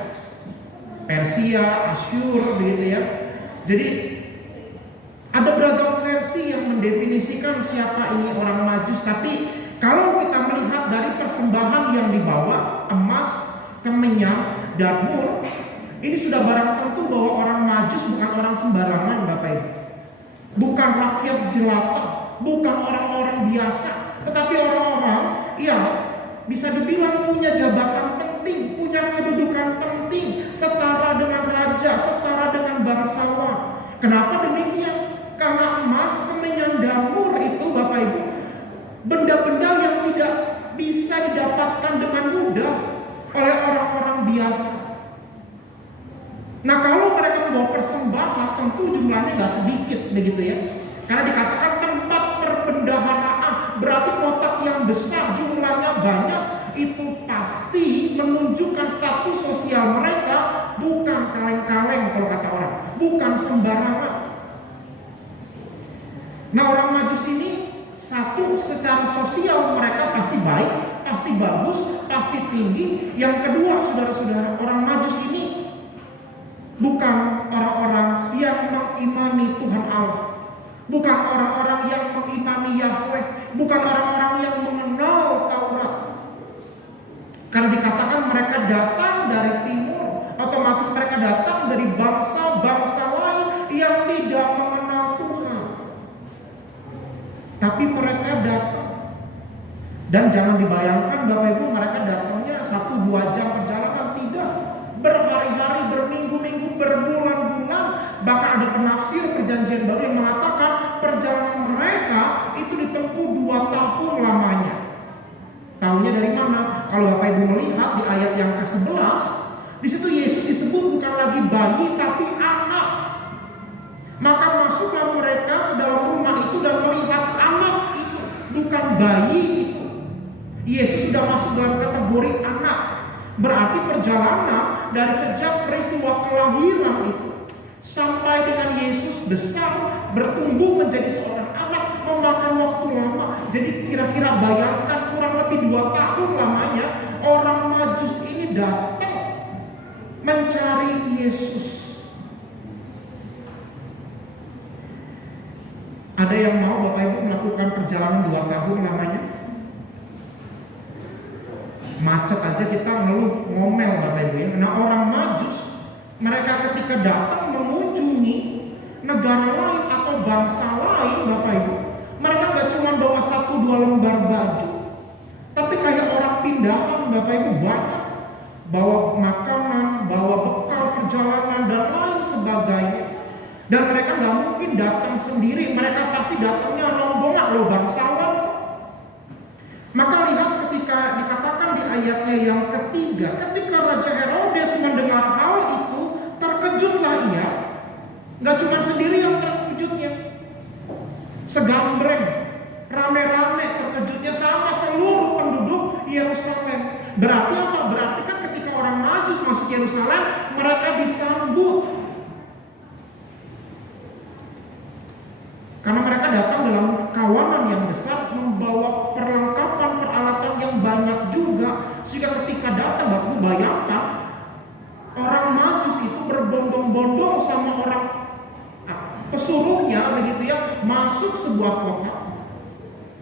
Persia, Asyur, begitu ya. Jadi ada beragam versi yang mendefinisikan siapa ini orang Majus. Tapi kalau kita melihat dari persembahan yang dibawa, emas, kemenyan, dan mur, ini sudah barang tentu bahwa orang Majus bukan orang sembarangan Bapak Ibu. Bukan rakyat jelata, bukan orang-orang biasa, tetapi orang-orang yang bisa dibilang punya jabatan penting, punya kedudukan penting, setara dengan raja, setara dengan bangsawan. Kenapa demikian? Karena emas, kemenyan, dan mur itu Bapak Ibu benda-benda yang tidak bisa didapatkan dengan mudah oleh orang-orang biasa. Nah, kalau mereka membawa persembahan tentu jumlahnya gak sedikit begitu ya. Karena dikatakan tempat perbendaharaan, berarti kotak yang besar, jumlahnya banyak. Itu pasti menunjukkan status sosial mereka bukan kaleng-kaleng kalau kata orang, bukan sembarangan. Nah, orang Majus ini satu, secara sosial mereka pasti baik, pasti bagus, pasti tinggi. Yang kedua, saudara-saudara, orang Majus ini bukan orang-orang yang mengimani Tuhan Allah, bukan orang-orang yang mengimani Yahweh, bukan orang-orang yang mengenal Taurat. Karena dikatakan mereka datang dari timur, otomatis mereka datang dari bangsa-bangsa lain yang tidak mengenal Tuhan. Tapi mereka datang. Dan jangan dibayangkan Bapak Ibu, mereka datangnya 1-2 jam perjalanan, tidak. Berhari-hari, berminggu-minggu, berbulan-bulan. Bahkan ada penafsir Perjanjian Baru yang mengatakan perjalanan mereka itu ditempuh 2 tahun lamanya. Tahunya dari mana? Kalau Bapak Ibu melihat di ayat yang ke-11, di situ Yesus disebut bukan lagi bayi tapi anak. Maka masuklah mereka ke dalam rumah itu dan melihat anak itu, bukan bayi itu. Yesus sudah masuk dalam kategori anak. Berarti perjalanan dari sejak peristiwa kelahiran itu sampai dengan Yesus besar, bertumbuh menjadi seorang anak, memakan waktu lama. Jadi kira-kira bayangkan kurang lebih 2 tahun lamanya orang Majus ini datang mencari Yesus. Ada yang mau Bapak Ibu melakukan perjalanan 2 tahun lamanya? Macet aja kita ngeluh, ngomel Bapak Ibu ya. Nah orang Majus, mereka ketika datang mengunjungi negara lain atau bangsa lain Bapak Ibu, mereka gak cuma bawa 1-2 lembar baju, tapi kayak orang pindahan Bapak Ibu, banyak bawa makanan, bawa bekal perjalanan dan lain sebagainya. Dan mereka gak mungkin datang sendiri, mereka pasti datangnya rombongan loh, bangsawan. Maka lihat ketika dikatakan di ayatnya yang ketiga, ketika Raja Herodes mendengar hal itu, terkejutlah ia. Gak cuma sendiri yang terkejutnya, segambreng, rame-rame terkejutnya sama seluruh penduduk Yerusalem. Berarti apa? Berarti kan ketika orang Majus masuk Yerusalem, mereka disambut. Karena mereka datang dalam kawanan yang besar, membawa perlengkapan peralatan yang banyak juga, sehingga ketika datang, Bapak bayangkan orang Majus itu berbondong-bondong sama orang pesuruhnya begitu ya, masuk sebuah kota.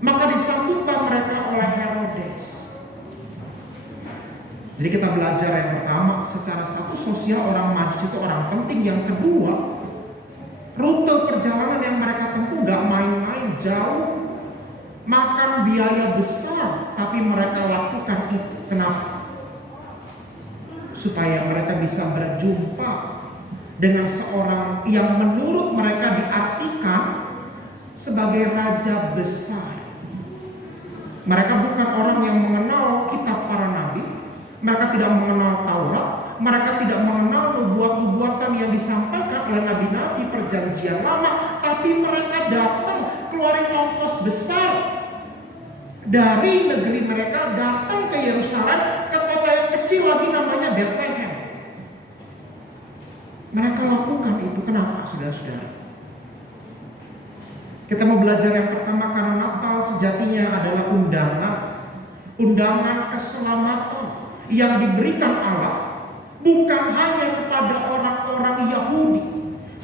Maka disambutlah mereka oleh Herodes. Jadi kita belajar yang pertama, secara status sosial orang Majus itu orang penting. Yang kedua, rute perjalanan yang mereka tempuh gak main-main, jauh, makan biaya besar, tapi mereka lakukan itu. Kenapa? Supaya mereka bisa berjumpa dengan seorang yang menurut mereka diartikan sebagai raja besar. Mereka bukan orang yang mengenal kitab para nabi, mereka tidak mengenal Taurat, mereka tidak mengenal nubuat-nubuatan yang disampaikan oleh nabi-nabi perjanjian lama, tapi mereka datang keluarin ongkos besar dari negeri mereka, datang ke Yerusalem, ke kota yang kecil lagi namanya Bethlehem. Mereka lakukan itu. Kenapa, saudara-saudara? Kita mau belajar yang pertama, karena Natal sejatinya adalah undangan keselamatan yang diberikan Allah bukan hanya kepada orang-orang Yahudi,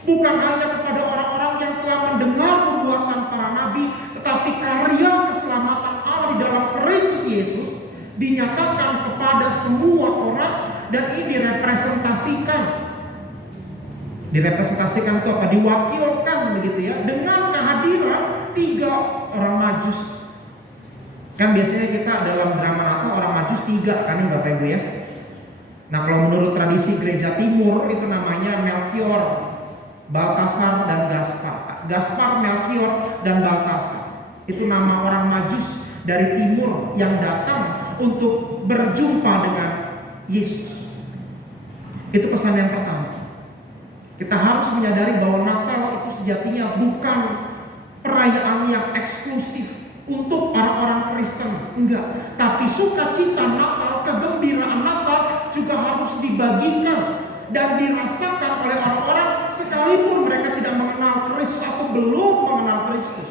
bukan hanya kepada orang-orang yang telah mendengar nubuatan para nabi, tetapi karya keselamatan Allah di dalam Kristus Yesus dinyatakan kepada semua orang. Dan ini direpresentasikan itu apa? Diwakilkan begitu ya, dengan kehadiran 3 orang Majus. Kan biasanya kita dalam drama Natal orang Majus 3 kan ya Bapak Ibu ya. Nah kalau menurut tradisi gereja timur itu namanya Melchior, Baltasar dan Gaspar. Gaspar, Melchior dan Baltasar. Itu nama orang Majus dari timur yang datang untuk berjumpa dengan Yesus. Itu pesan yang pertama. Kita harus menyadari bahwa Natal itu sejatinya bukan perayaan yang eksklusif untuk orang-orang Kristen, enggak. Tapi sukacita Natal, kegembiraan Natal juga harus dibagikan dan dirasakan oleh orang-orang sekalipun mereka tidak mengenal Kristus atau belum mengenal Kristus.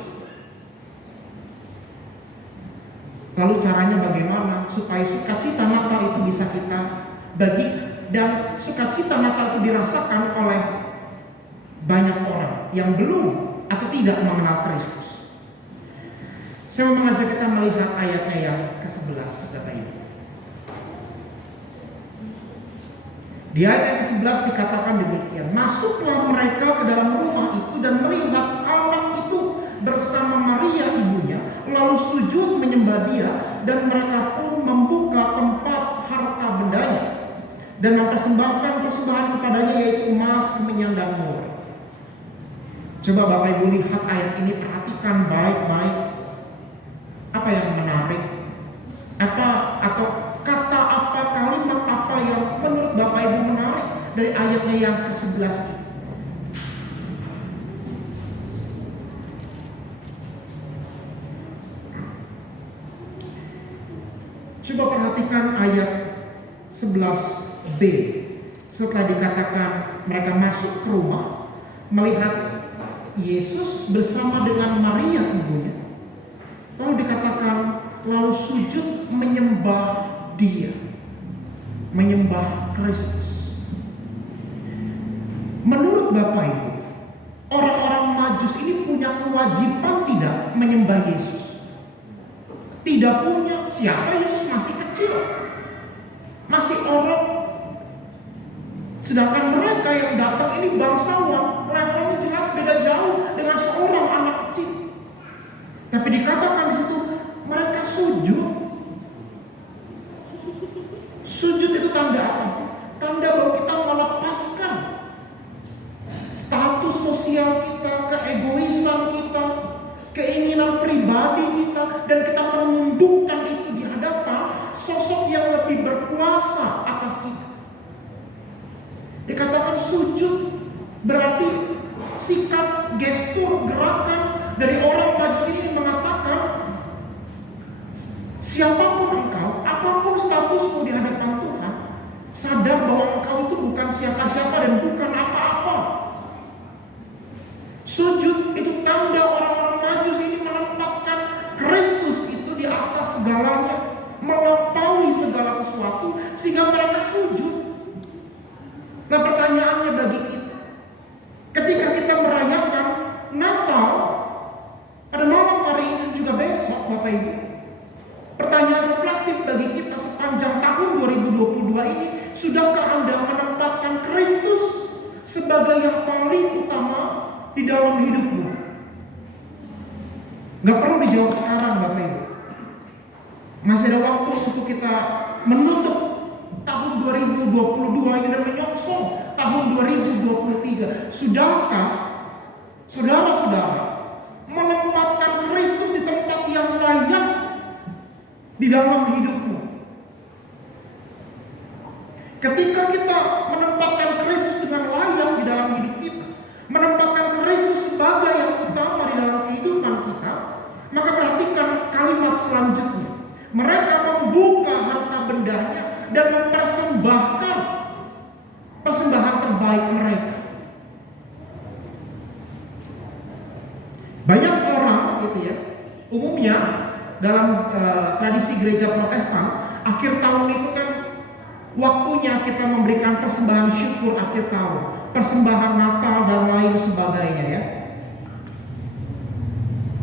Lalu caranya bagaimana supaya sukacita Natal itu bisa kita bagikan dan sukacita Natal itu dirasakan oleh banyak orang yang belum atau tidak mengenal Kristus. Saya mau mengajak kita melihat ayatnya yang ke-11 Bapak Ibu. Di ayat yang ke-11 dikatakan demikian, masuklah mereka ke dalam rumah itu dan melihat anak itu bersama Maria ibunya lalu sujud menyembah Dia, dan mereka pun membuka tempat harta bendanya dan mempersembahkan persembahan kepadanya, yaitu emas, kemenyan, dan mur. Coba Bapak Ibu lihat ayat ini, perhatikan baik-baik. Apa yang menarik? Atau kata apa, kalimat apa yang menurut Bapak Ibu menarik dari ayatnya yang ke-11 ini? Coba perhatikan ayat 11b. Setelah dikatakan mereka masuk ke rumah, melihat Yesus bersama dengan Maria ibunya, lalu dikatakan lalu sujud menyembah Dia, menyembah Kristus. Menurut Bapak Ibu, orang-orang Majus ini punya kewajiban tidak menyembah Yesus? Tidak punya. Siapa? Yesus masih kecil, masih orang. Sedangkan mereka yang datang ini bangsawan, levelnya jelas beda jauh dengan seorang anak kecil. Tapi dikatakan di situ mereka sujud. Sujud itu tanda apa sih? Tanda bahwa kita melepaskan status sosial kita, keegoisan kita, keinginan pribadi kita, dan kita menundukkan itu di hadapan sosok yang lebih berkuasa atas kita. Dikatakan sujud berarti sikap, gestur, gerakan dari orang Majus ini mengatakan, siapapun engkau, apapun statusmu di hadapan Tuhan, sadar bahwa engkau itu bukan siapa-siapa dan bukan apa-apa. Sujud itu tanda orang-orang Majus ini menempatkan Kristus itu di atas segalanya, melampaui segala sesuatu, sehingga mereka sujud. Nah, pertanyaannya bagi kita, ketika kita merayakan Natal pada malam hari ini juga besok, Bapak Ibu, pertanyaan reflektif bagi kita sepanjang tahun 2022 ini, sudahkah Anda menempatkan Kristus sebagai yang paling utama di dalam hidupmu? Gak perlu dijawab sekarang, Bapak Ibu. Masih ada waktu untuk kita menutup tahun 2022 ini dan menyongsong tahun 2023. Sudahkah saudara-saudara menempatkan Kristus di tempat yang layak di dalam hidupmu? Ketika kita menempatkan Kristus dengan layak di dalam hidup kita, menempatkan Kristus sebagai yang utama di dalam kehidupan kita, maka perhatikan kalimat selanjutnya. Mereka membuka harta bendanya dan mempersembahkan persembahan terbaik mereka. Banyak orang gitu ya, umumnya dalam tradisi gereja Protestan, akhir tahun itu kan waktunya kita memberikan persembahan syukur akhir tahun, persembahan Natal dan lain sebagainya ya.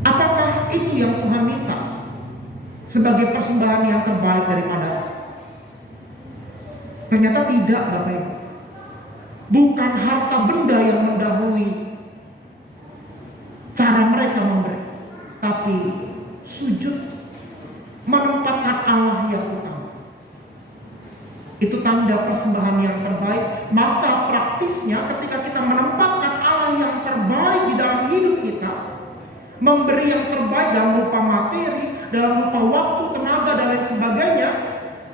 Apakah itu yang Tuhan minta sebagai persembahan yang terbaik dari Madara? Ternyata tidak, Bapak Ibu. Bukan harta benda yang mendahului cara mereka memberi, tapi sujud, menempatkan Allah yang utama. Itu tanda persembahan yang terbaik. Maka praktisnya ketika kita menempatkan Allah yang terbaik di dalam hidup kita, memberi yang terbaik dalam rupa materi, dalam rupa waktu, tenaga, dan lain sebagainya,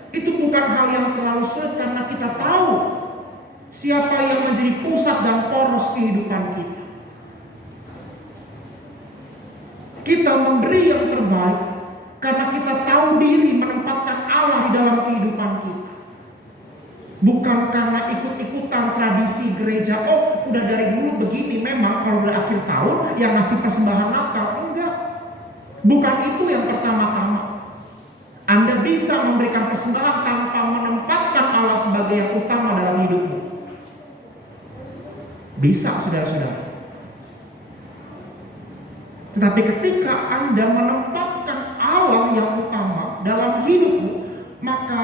itu bukan hal yang terlalu sulit karena kita tahu siapa yang menjadi pusat dan poros kehidupan kita. Kita memberi yang terbaik karena kita tahu diri menempatkan Allah di dalam kehidupan kita. Bukan karena ikut-ikutan tradisi gereja, oh udah dari dulu begini, memang kalau udah akhir tahun yang ngasih persembahan Natal. Enggak. Bukan itu yang pertama-tama. Anda bisa memberikan persembahan tanpa menempatkan Allah sebagai yang utama dalam hidupmu. Bisa, saudara-saudara. Tetapi ketika Anda menempatkan Allah yang utama dalam hidupmu, maka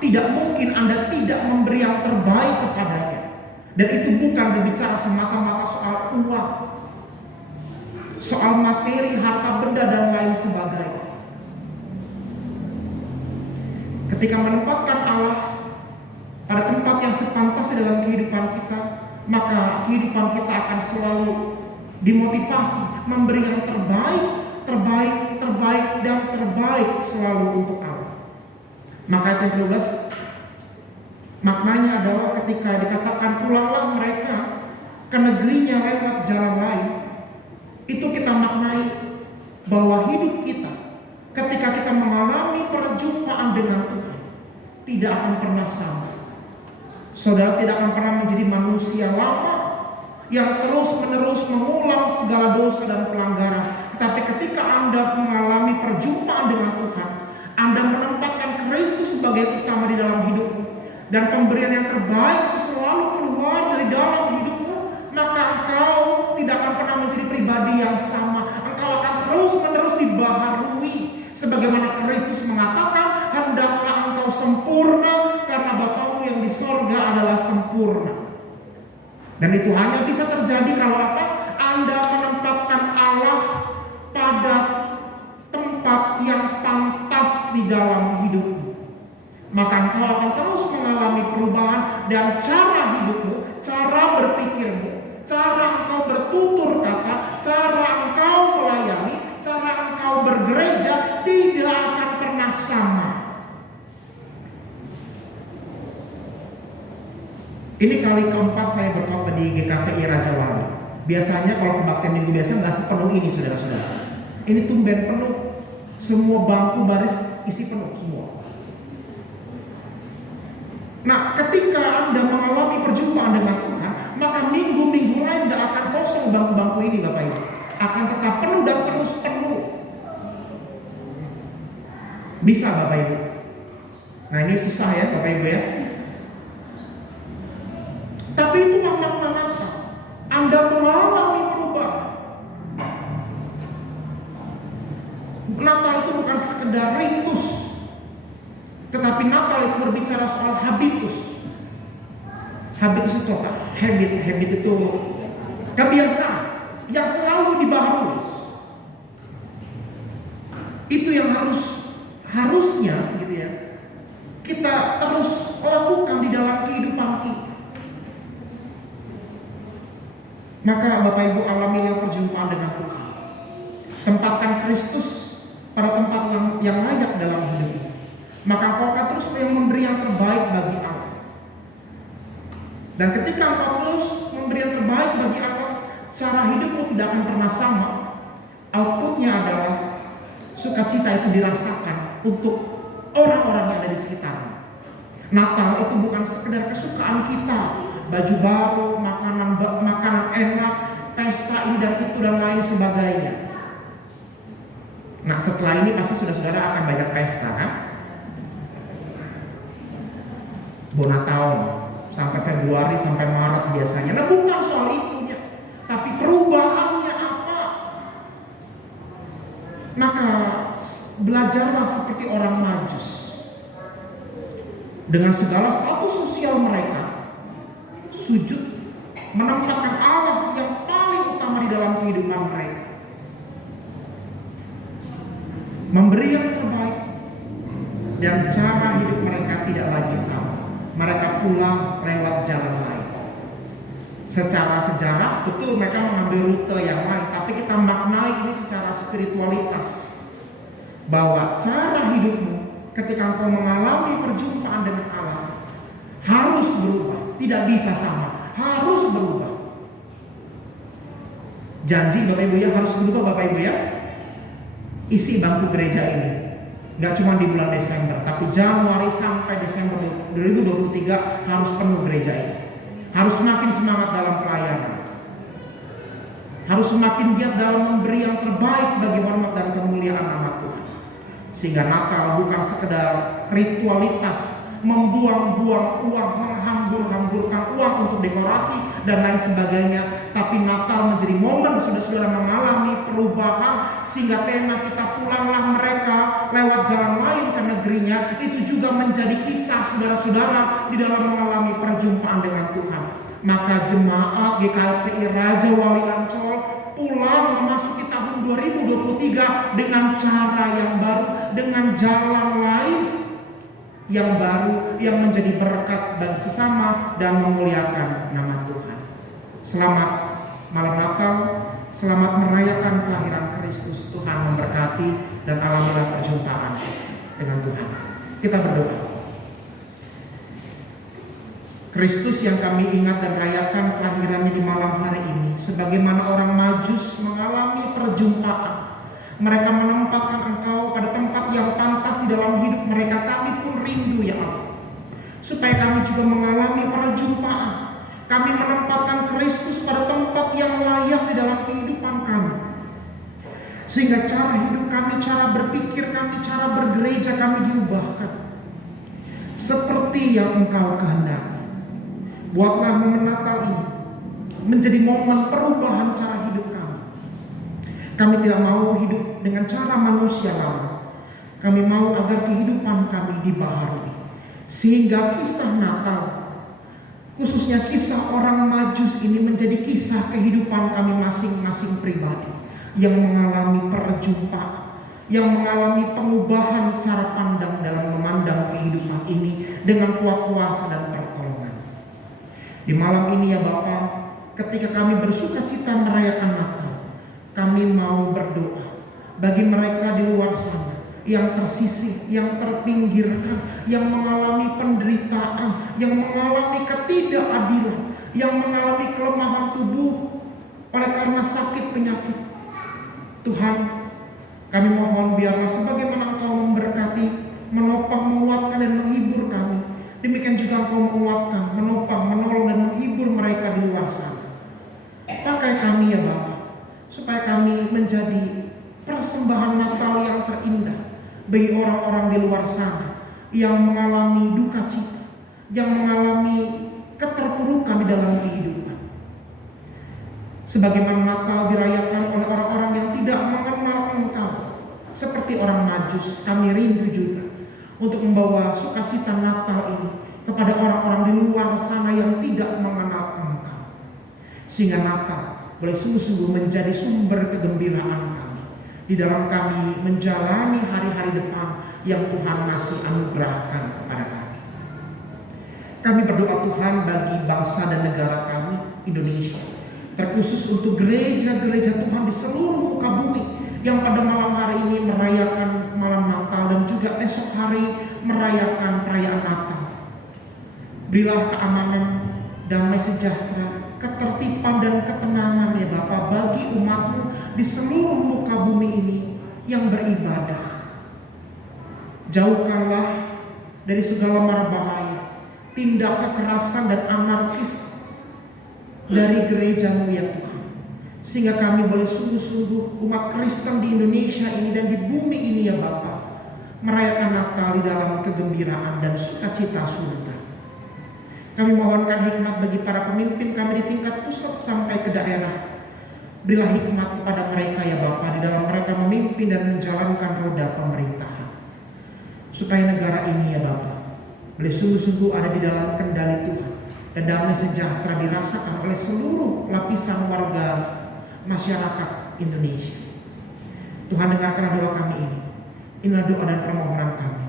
tidak mungkin Anda tidak memberi yang terbaik kepadanya. Dan itu bukan berbicara semata-mata soal uang, soal materi, harta benda, dan lain sebagainya. Ketika menempatkan Allah pada tempat yang sepantasnya dalam kehidupan kita, maka kehidupan kita akan selalu dimotivasi memberi yang terbaik, dan terbaik selalu untuk Allah. Maka ayat yang ke-12 maknanya adalah ketika dikatakan pulanglah mereka ke negerinya lewat jalan lain, itu kita maknai bahwa hidup kita ketika kita mengalami perjumpaan dengan Tuhan tidak akan pernah sama. Saudara tidak akan pernah menjadi manusia lama yang terus-menerus mengulang segala dosa dan pelanggaran. Tetapi ketika Anda mengalami perjumpaan dengan Tuhan, Anda menempatkan Kristus sebagai utama di dalam hidupmu, dan pemberian yang terbaik itu selalu keluar dari dalam hidupmu, maka engkau tidak akan pernah menjadi pribadi yang sama. Engkau akan terus-menerus dibaharui. Sebagaimana Kristus mengatakan, hendaklah engkau sempurna karena Bapamu yang di sorga adalah sempurna. Dan itu hanya bisa terjadi kalau apa? Anda menempatkan Allah pada tempat yang pantas di dalam hidupmu. Maka engkau akan terus mengalami perubahan, dan cara hidupmu, cara berpikirmu, cara engkau bertutur kata, cara engkau melayani, cara engkau bergereja tidak akan pernah sama. Ini kali keempat saya berkhotbah di GKPI Raja Wali. Biasanya kalau kebaktian minggu biasa nggak sepenuh ini, saudara-saudara. Ini tumben penuh, semua bangku baris isi penuh semua. Nah, ketika Anda mengalami perjumpaan dengan Tuhan, maka minggu-minggu lain nggak akan kosong bangku-bangku ini, Bapak Ibu. Akan tetap penuh dan terus penuh. Bisa, Bapak Ibu. Nah, ini susah ya, Bapak Ibu ya. Tapi itu makna Natal. Anda mengalami perubahan. Natal itu bukan sekedar ritus, tetapi Natal itu berbicara soal habitus. Habitus itu apa? Habit itu kebiasaan yang selalu dibaharui. Itu yang harusnya gitu ya, kita terus lakukan di dalam kehidupan kita. Maka Bapak Ibu, alamilah perjumpaan dengan Tuhan. Tempatkan Kristus pada tempat yang layak dalam hidupmu. Maka engkau akan terus memberi yang terbaik bagi Allah. Dan ketika engkau terus memberi yang terbaik bagi Allah, cara hidupmu tidak akan pernah sama. Outputnya adalah sukacita itu dirasakan untuk orang-orang yang ada di sekitarmu. Natal itu bukan sekedar kesukaan kita, baju baru, makanan enak, pesta ini dan itu dan lain sebagainya. Nah, setelah ini pasti saudara-saudara akan banyak pesta kan? Bonataon sampai Februari sampai Maret biasanya. Nah, bukan soal itunya, tapi perubahannya apa? Maka belajarlah seperti orang Majus. Dengan segala status sosial mereka, sujud menempatkan Allah yang paling utama di dalam kehidupan mereka, memberi yang terbaik, dan cara hidup mereka tidak lagi sama. Mereka pulang lewat jalan lain. Secara sejarah betul mereka mengambil rute yang lain, tapi kita maknai ini secara spiritualitas, bahwa cara hidupmu ketika engkau mengalami perjumpaan dengan Allah harus berubah, tidak bisa sama, harus berubah. Janji Bapak Ibu ya, harus berubah Bapak Ibu ya. Isi bangku gereja ini, gak cuma di bulan Desember, tapi Januari sampai Desember 2023 harus penuh gereja ini. Harus semakin semangat dalam pelayanan, harus semakin giat dalam memberi yang terbaik bagi hormat dan kemuliaan nama Tuhan. Sehingga Natal bukan sekedar ritualitas, membuang-buang uang, menghambur-hamburkan uang untuk dekorasi dan lain sebagainya, tapi Natal menjadi momen saudara-saudara mengalami perubahan, sehingga tema kita pulanglah mereka lewat jalan lain ke negerinya itu juga menjadi kisah saudara-saudara di dalam mengalami perjumpaan dengan Tuhan. Maka jemaat GKPI Raja Wali Ancol pulang memasuki tahun 2023 dengan cara yang baru, dengan jalan lain. yang baru, yang menjadi berkat bagi sesama dan memuliakan nama Tuhan. Selamat malam Natal, selamat merayakan kelahiran Kristus. Tuhan memberkati dan alamilah perjumpaan dengan Tuhan. Kita berdoa. Kristus yang kami ingat dan rayakan kelahirannya di malam hari ini, sebagaimana orang Majus mengalami perjumpaan. Mereka menempatkan Engkau pada tempat yang pantas di dalam hidup mereka. Kami pun rindu ya Allah, supaya kami juga mengalami perjumpaan. Kami menempatkan Kristus pada tempat yang layak di dalam kehidupan kami, sehingga cara hidup kami, cara berpikir kami, cara bergereja kami diubahkan seperti yang Engkau kehendaki. Buatlah momen Natal ini menjadi momen perubahan cara hidup kami. Kami tidak mau hidup dengan cara manusia lama. Kami mau agar kehidupan kami dibaharui, sehingga kisah Natal, khususnya kisah orang Majus ini, menjadi kisah kehidupan kami masing-masing pribadi yang mengalami perjumpaan, yang mengalami pengubahan cara pandang dalam memandang kehidupan ini dengan kuat kuasa dan pertolongan. Di malam ini ya Bapa, ketika kami bersuka cita merayakan Natal, kami mau berdoa bagi mereka di luar sana yang tersisih, yang terpinggirkan, yang mengalami penderitaan, yang mengalami ketidakadilan, yang mengalami kelemahan tubuh oleh karena sakit penyakit. Tuhan, kami mohon biarlah sebagaimana Engkau memberkati, menopang, menguatkan dan menghibur kami, demikian juga Engkau menguatkan, menopang, menolong dan menghibur mereka di luar sana. Pakai kami ya Bapa, supaya kami menjadi persembahan Natal yang terindah bagi orang-orang di luar sana yang mengalami duka cita, yang mengalami keterpurukan di dalam kehidupan. Sebagaimana Natal dirayakan oleh orang-orang yang tidak mengenal Engkau, seperti orang Majus, kami rindu juga untuk membawa sukacita Natal ini kepada orang-orang di luar sana yang tidak mengenal Engkau, sehingga Natal boleh sungguh-sungguh menjadi sumber kegembiraan kami di dalam kami menjalani hari-hari depan yang Tuhan masih anugerahkan kepada kami. Kami berdoa Tuhan bagi bangsa dan negara kami, Indonesia, terkhusus untuk gereja-gereja Tuhan di seluruh muka bumi yang pada malam hari ini merayakan malam Natal dan juga esok hari merayakan perayaan Natal. Berilah keamanan, damai sejahtera, ketertiban dan ketenangan ya Bapa bagi umat-Mu di seluruh muka bumi ini yang beribadah. Jauhkanlah dari segala mara bahaya, tindak kekerasan dan anarkis dari gereja-Mu ya Tuhan, sehingga kami boleh sungguh-sungguh umat Kristen di Indonesia ini dan di bumi ini ya Bapa merayakan Natal di dalam kegembiraan dan sukacita surga. Kami mohonkan hikmat bagi para pemimpin kami di tingkat pusat sampai ke daerah. Berilah hikmat kepada mereka ya Bapa di dalam mereka memimpin dan menjalankan roda pemerintahan, supaya negara ini ya Bapa boleh sungguh-sungguh ada di dalam kendali Tuhan dan damai sejahtera dirasakan oleh seluruh lapisan warga masyarakat Indonesia. Tuhan, dengarkanlah doa kami ini. Inilah doa dan permohonan kami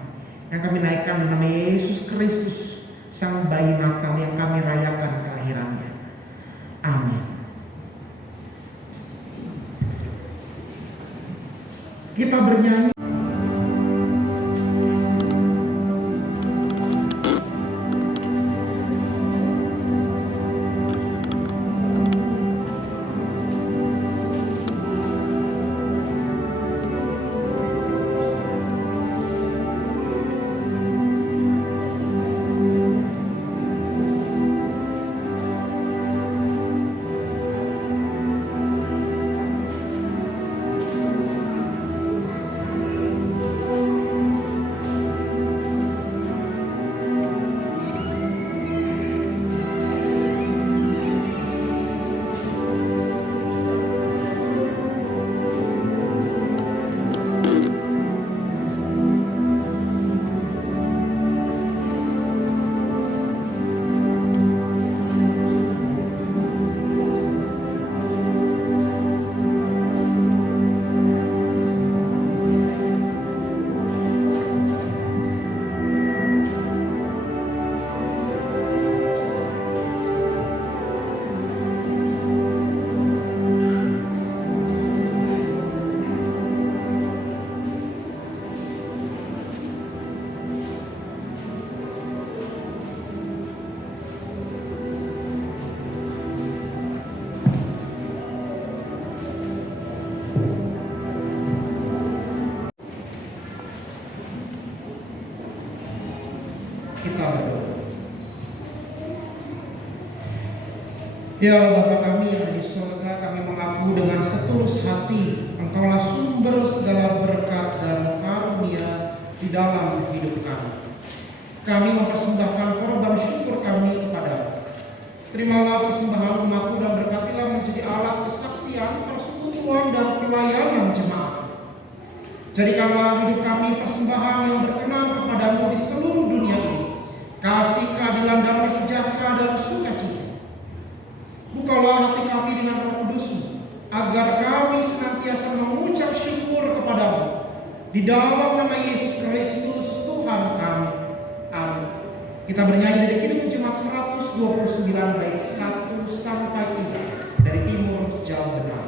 yang kami naikkan dalam nama Yesus Kristus, Sang Bayi Natal yang kami rayakan kelahirannya. Amin. Kita bernyanyi. kita berdoa. Ya Allah Bapa kami yang ada di surga, kami mengaku dengan setulus hati Engkaulah sumber segala berkat dan karunia di dalam hidup kami. Kami mempersembahkan korban syukur kami kepadamu. Terimalah persembahan umatmu dan berkatilah menjadi alat kesaksian, persekutuan dan pelayanan jemaat. Jadikanlah hidup kami persembahan yang berkenan kepadamu di seluruh dunia ini. Kasih, keadilan, damai sejahtera dan sukacita. Bukalah hati kami dengan Roh Kudus-Mu, agar kami senantiasa mengucap syukur kepadamu. Di dalam nama Yesus Kristus Tuhan kami. Amin. Kita bernyanyi dari Kidung Jemaat 129 bait 1 sampai 3 dari Timur Jauh Benar.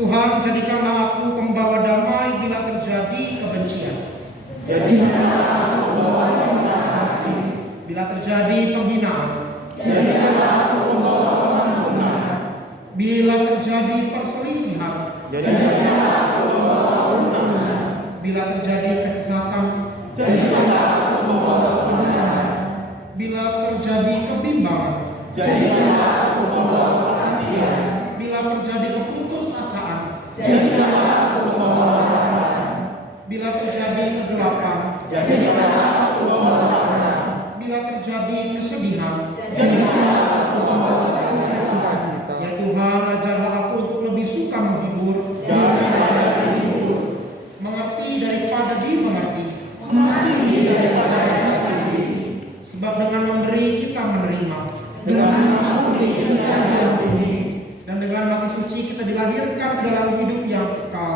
Tuhan, jadikanlah aku pembawa damai bila terjadi kebencian. Jadikanlah aku pembawa cinta kasih. Bila terjadi penghinaan. Jadikanlah aku pembawa kebenaran. Bila terjadi perselisihan. Jadikanlah aku pembawa kerukunan. Bila terjadi kesesatan. Jadikanlah aku pembawa kebenaran. Bila terjadi kebimbangan. Jadikanlah aku pembawa kasihan. Bila terjadi keputusasaan. Jadikanlah aku pembawa harapan. Bila terjadi kegelapan. Jadikanlah aku pembawa terang. Bila terjadi kesedihan. Jadikanlah aku pembawa sukacita. Ya Tuhan, ajarlah aku untuk lebih suka menghibur daripada dihibur, mengerti daripada dimengerti, mengasihi daripada dikasihi. Sebab dengan memberi kita menerima, dengan mengampuni kita diampuni, dan dengan mati suci kita dilahirkan ke dalam hidup yang kekal.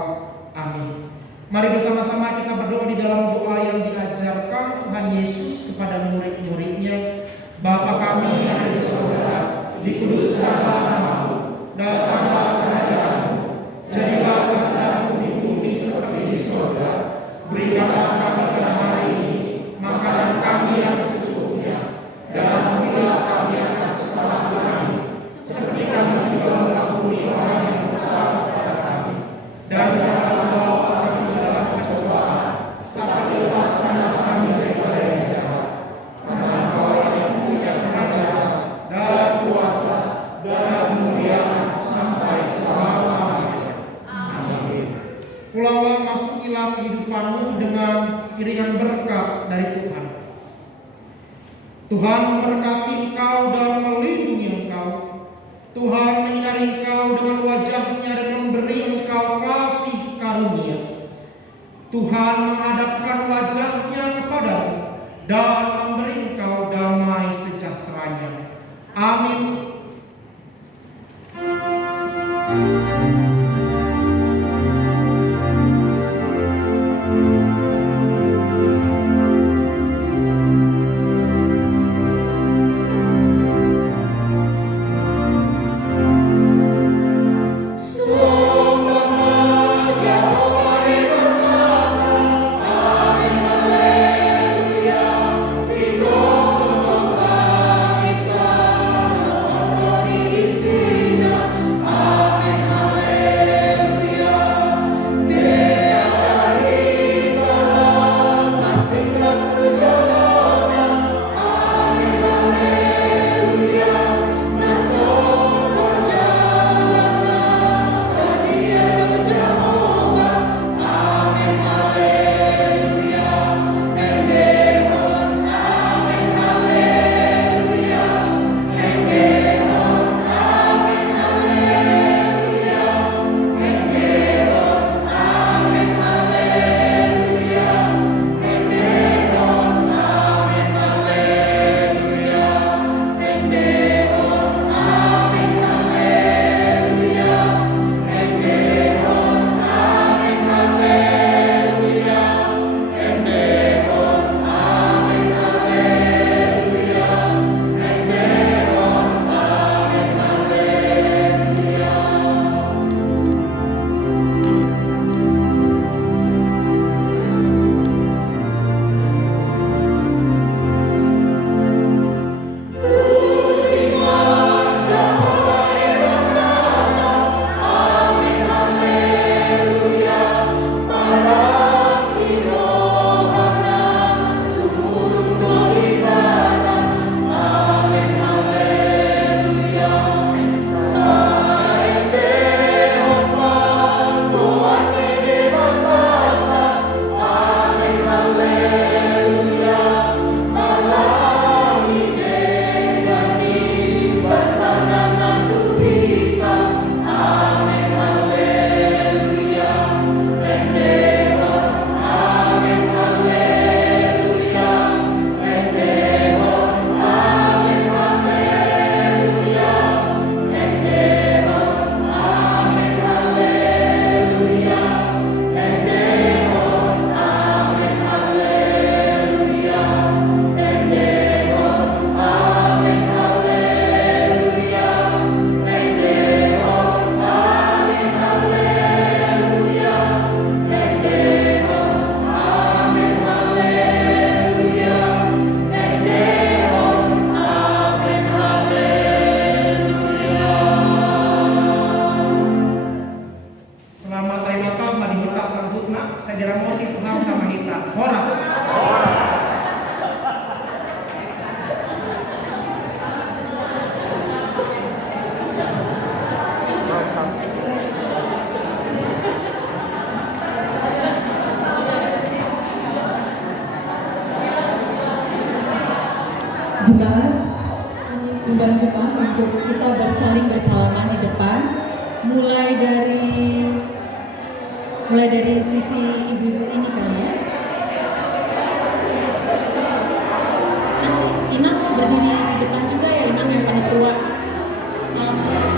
Amin. Mari bersama-sama kita berdoa di dalam doa yang diajarkan Tuhan Yesus kepada murid-muridnya. Bapa kami yang ada di surga, dikuduskanlah namamu, datanglah kerajaanmu, jadilah kehendak-mu di bumi seperti di surga. Berikanlah kami pada hari ini makanan kami yang secukupnya, dan ampunilah kami akan kesalahan kami, seperti kami juga mengampuni orang yang bersalah kepada kami. Dan jangan membawa kami ke dalam pencobaan, tapi lepaskanlah kami daripada yang jahat. Karena Kau yang punya kerajaan dan kuasa dan kemuliaan sampai selama-lamanya. Amin. Pulanglah, masukilah kehidupanmu dengan iringan berkat dari Tuhan. Tuhan memberkati engkau dan melindungi engkau. Tuhan menyinari engkau dengan wajah-Nya dan memberi engkau kasih karunia. Tuhan menghadapkan wajah-Nya kepadamu dan memberi engkau damai sejahtera-Nya. Amin. Jemaat, undang jemaat untuk kita bersaling bersalaman di depan, mulai dari sisi ibu-ibu ini kali ya. Nanti imam berdiri di depan juga ya, imam yang paling tua. Salam dulu.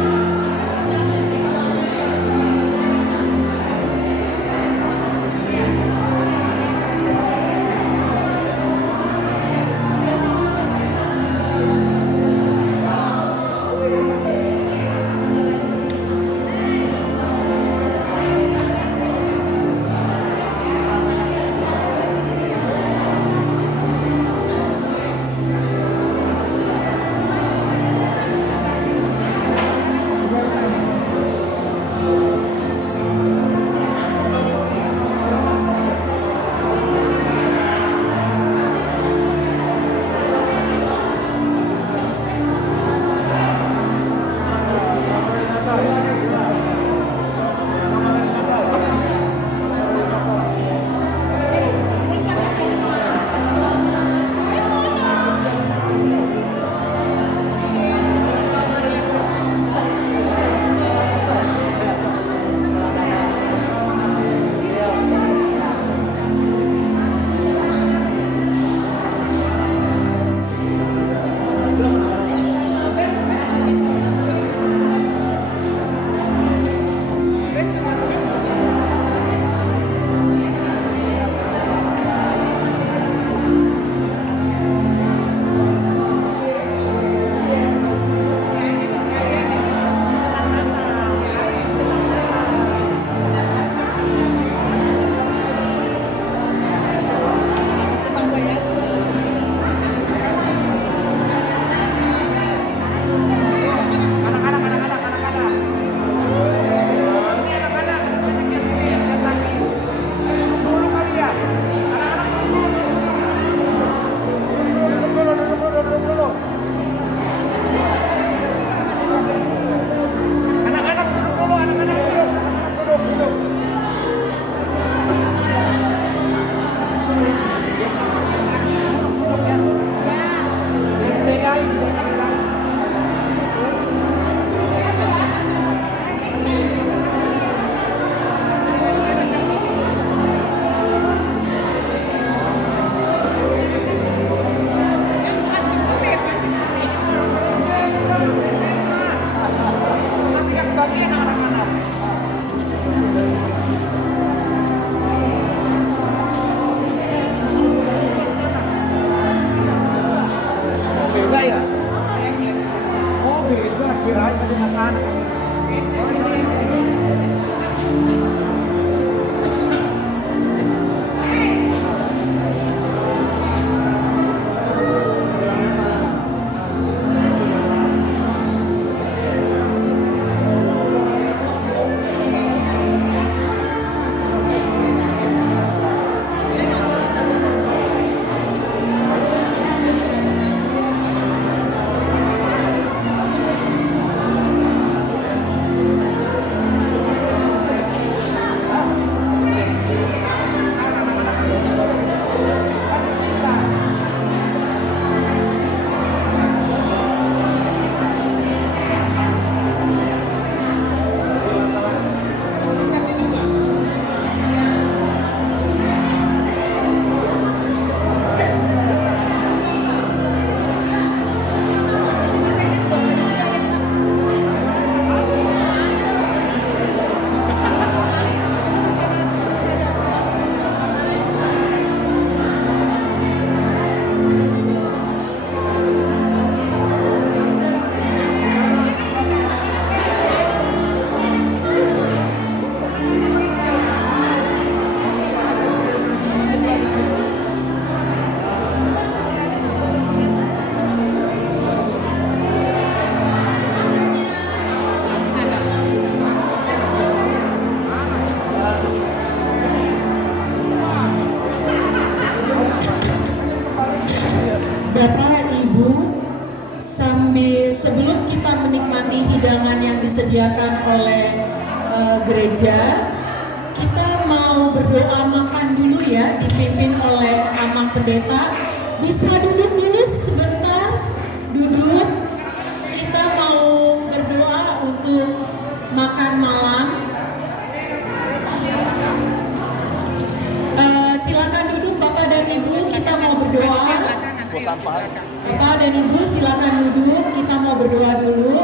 disediakan oleh gereja. Kita mau berdoa makan dulu ya, dipimpin oleh Amang Pendeta. Bisa duduk dulu sebentar, duduk. Kita mau berdoa untuk makan malam. Silakan duduk Bapak dan Ibu, kita mau berdoa. Bapak dan Ibu silakan duduk, kita mau berdoa dulu.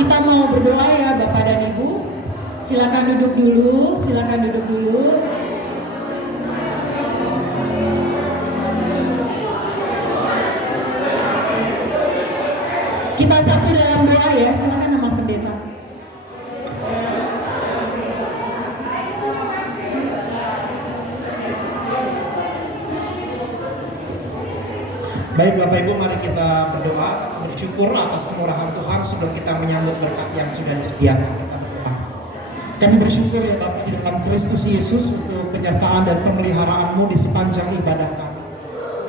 Kita mau berdoa ya Bapak dan Ibu. Silakan duduk dulu, silakan duduk dulu. Kita satu dalam doa ya, silakan nama pendeta. Baik Bapak Ibu, mari kita berdoa, bersyukur atas kemurahan Tuhan sebelum kita menyambut berkat yang sudah disediakan. Kita berdoa. Kami bersyukur ya Bapak di dalam Kristus Yesus untuk penyertaan dan pemeliharaanmu di sepanjang ibadah kami.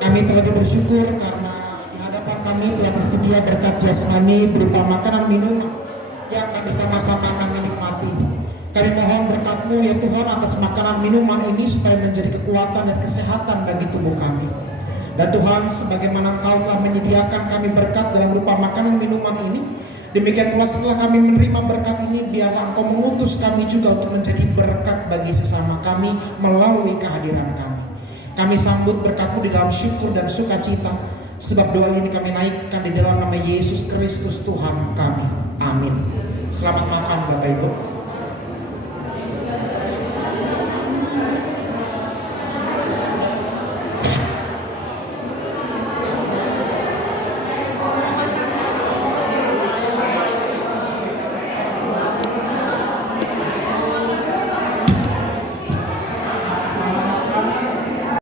Kami terlebih bersyukur karena di hadapan kami telah tersedia berkat jasmani berupa makanan minuman yang bersama-sama kami nikmati. Kami mohon berkat-Mu ya Tuhan atas makanan minuman ini supaya menjadi kekuatan dan kesehatan bagi tubuh kami. Dan Tuhan, sebagaimana Engkau telah menyediakan kami berkat dalam rupa makanan minuman ini, demikian pula setelah kami menerima berkat ini, biarlah Engkau mengutus kami juga untuk menjadi berkat bagi sesama kami melalui kehadiran kami. Kami sambut berkat-Mu di dalam syukur dan sukacita, sebab doa ini kami naikkan di dalam nama Yesus Kristus Tuhan kami. Amin. Selamat makan Bapak Ibu.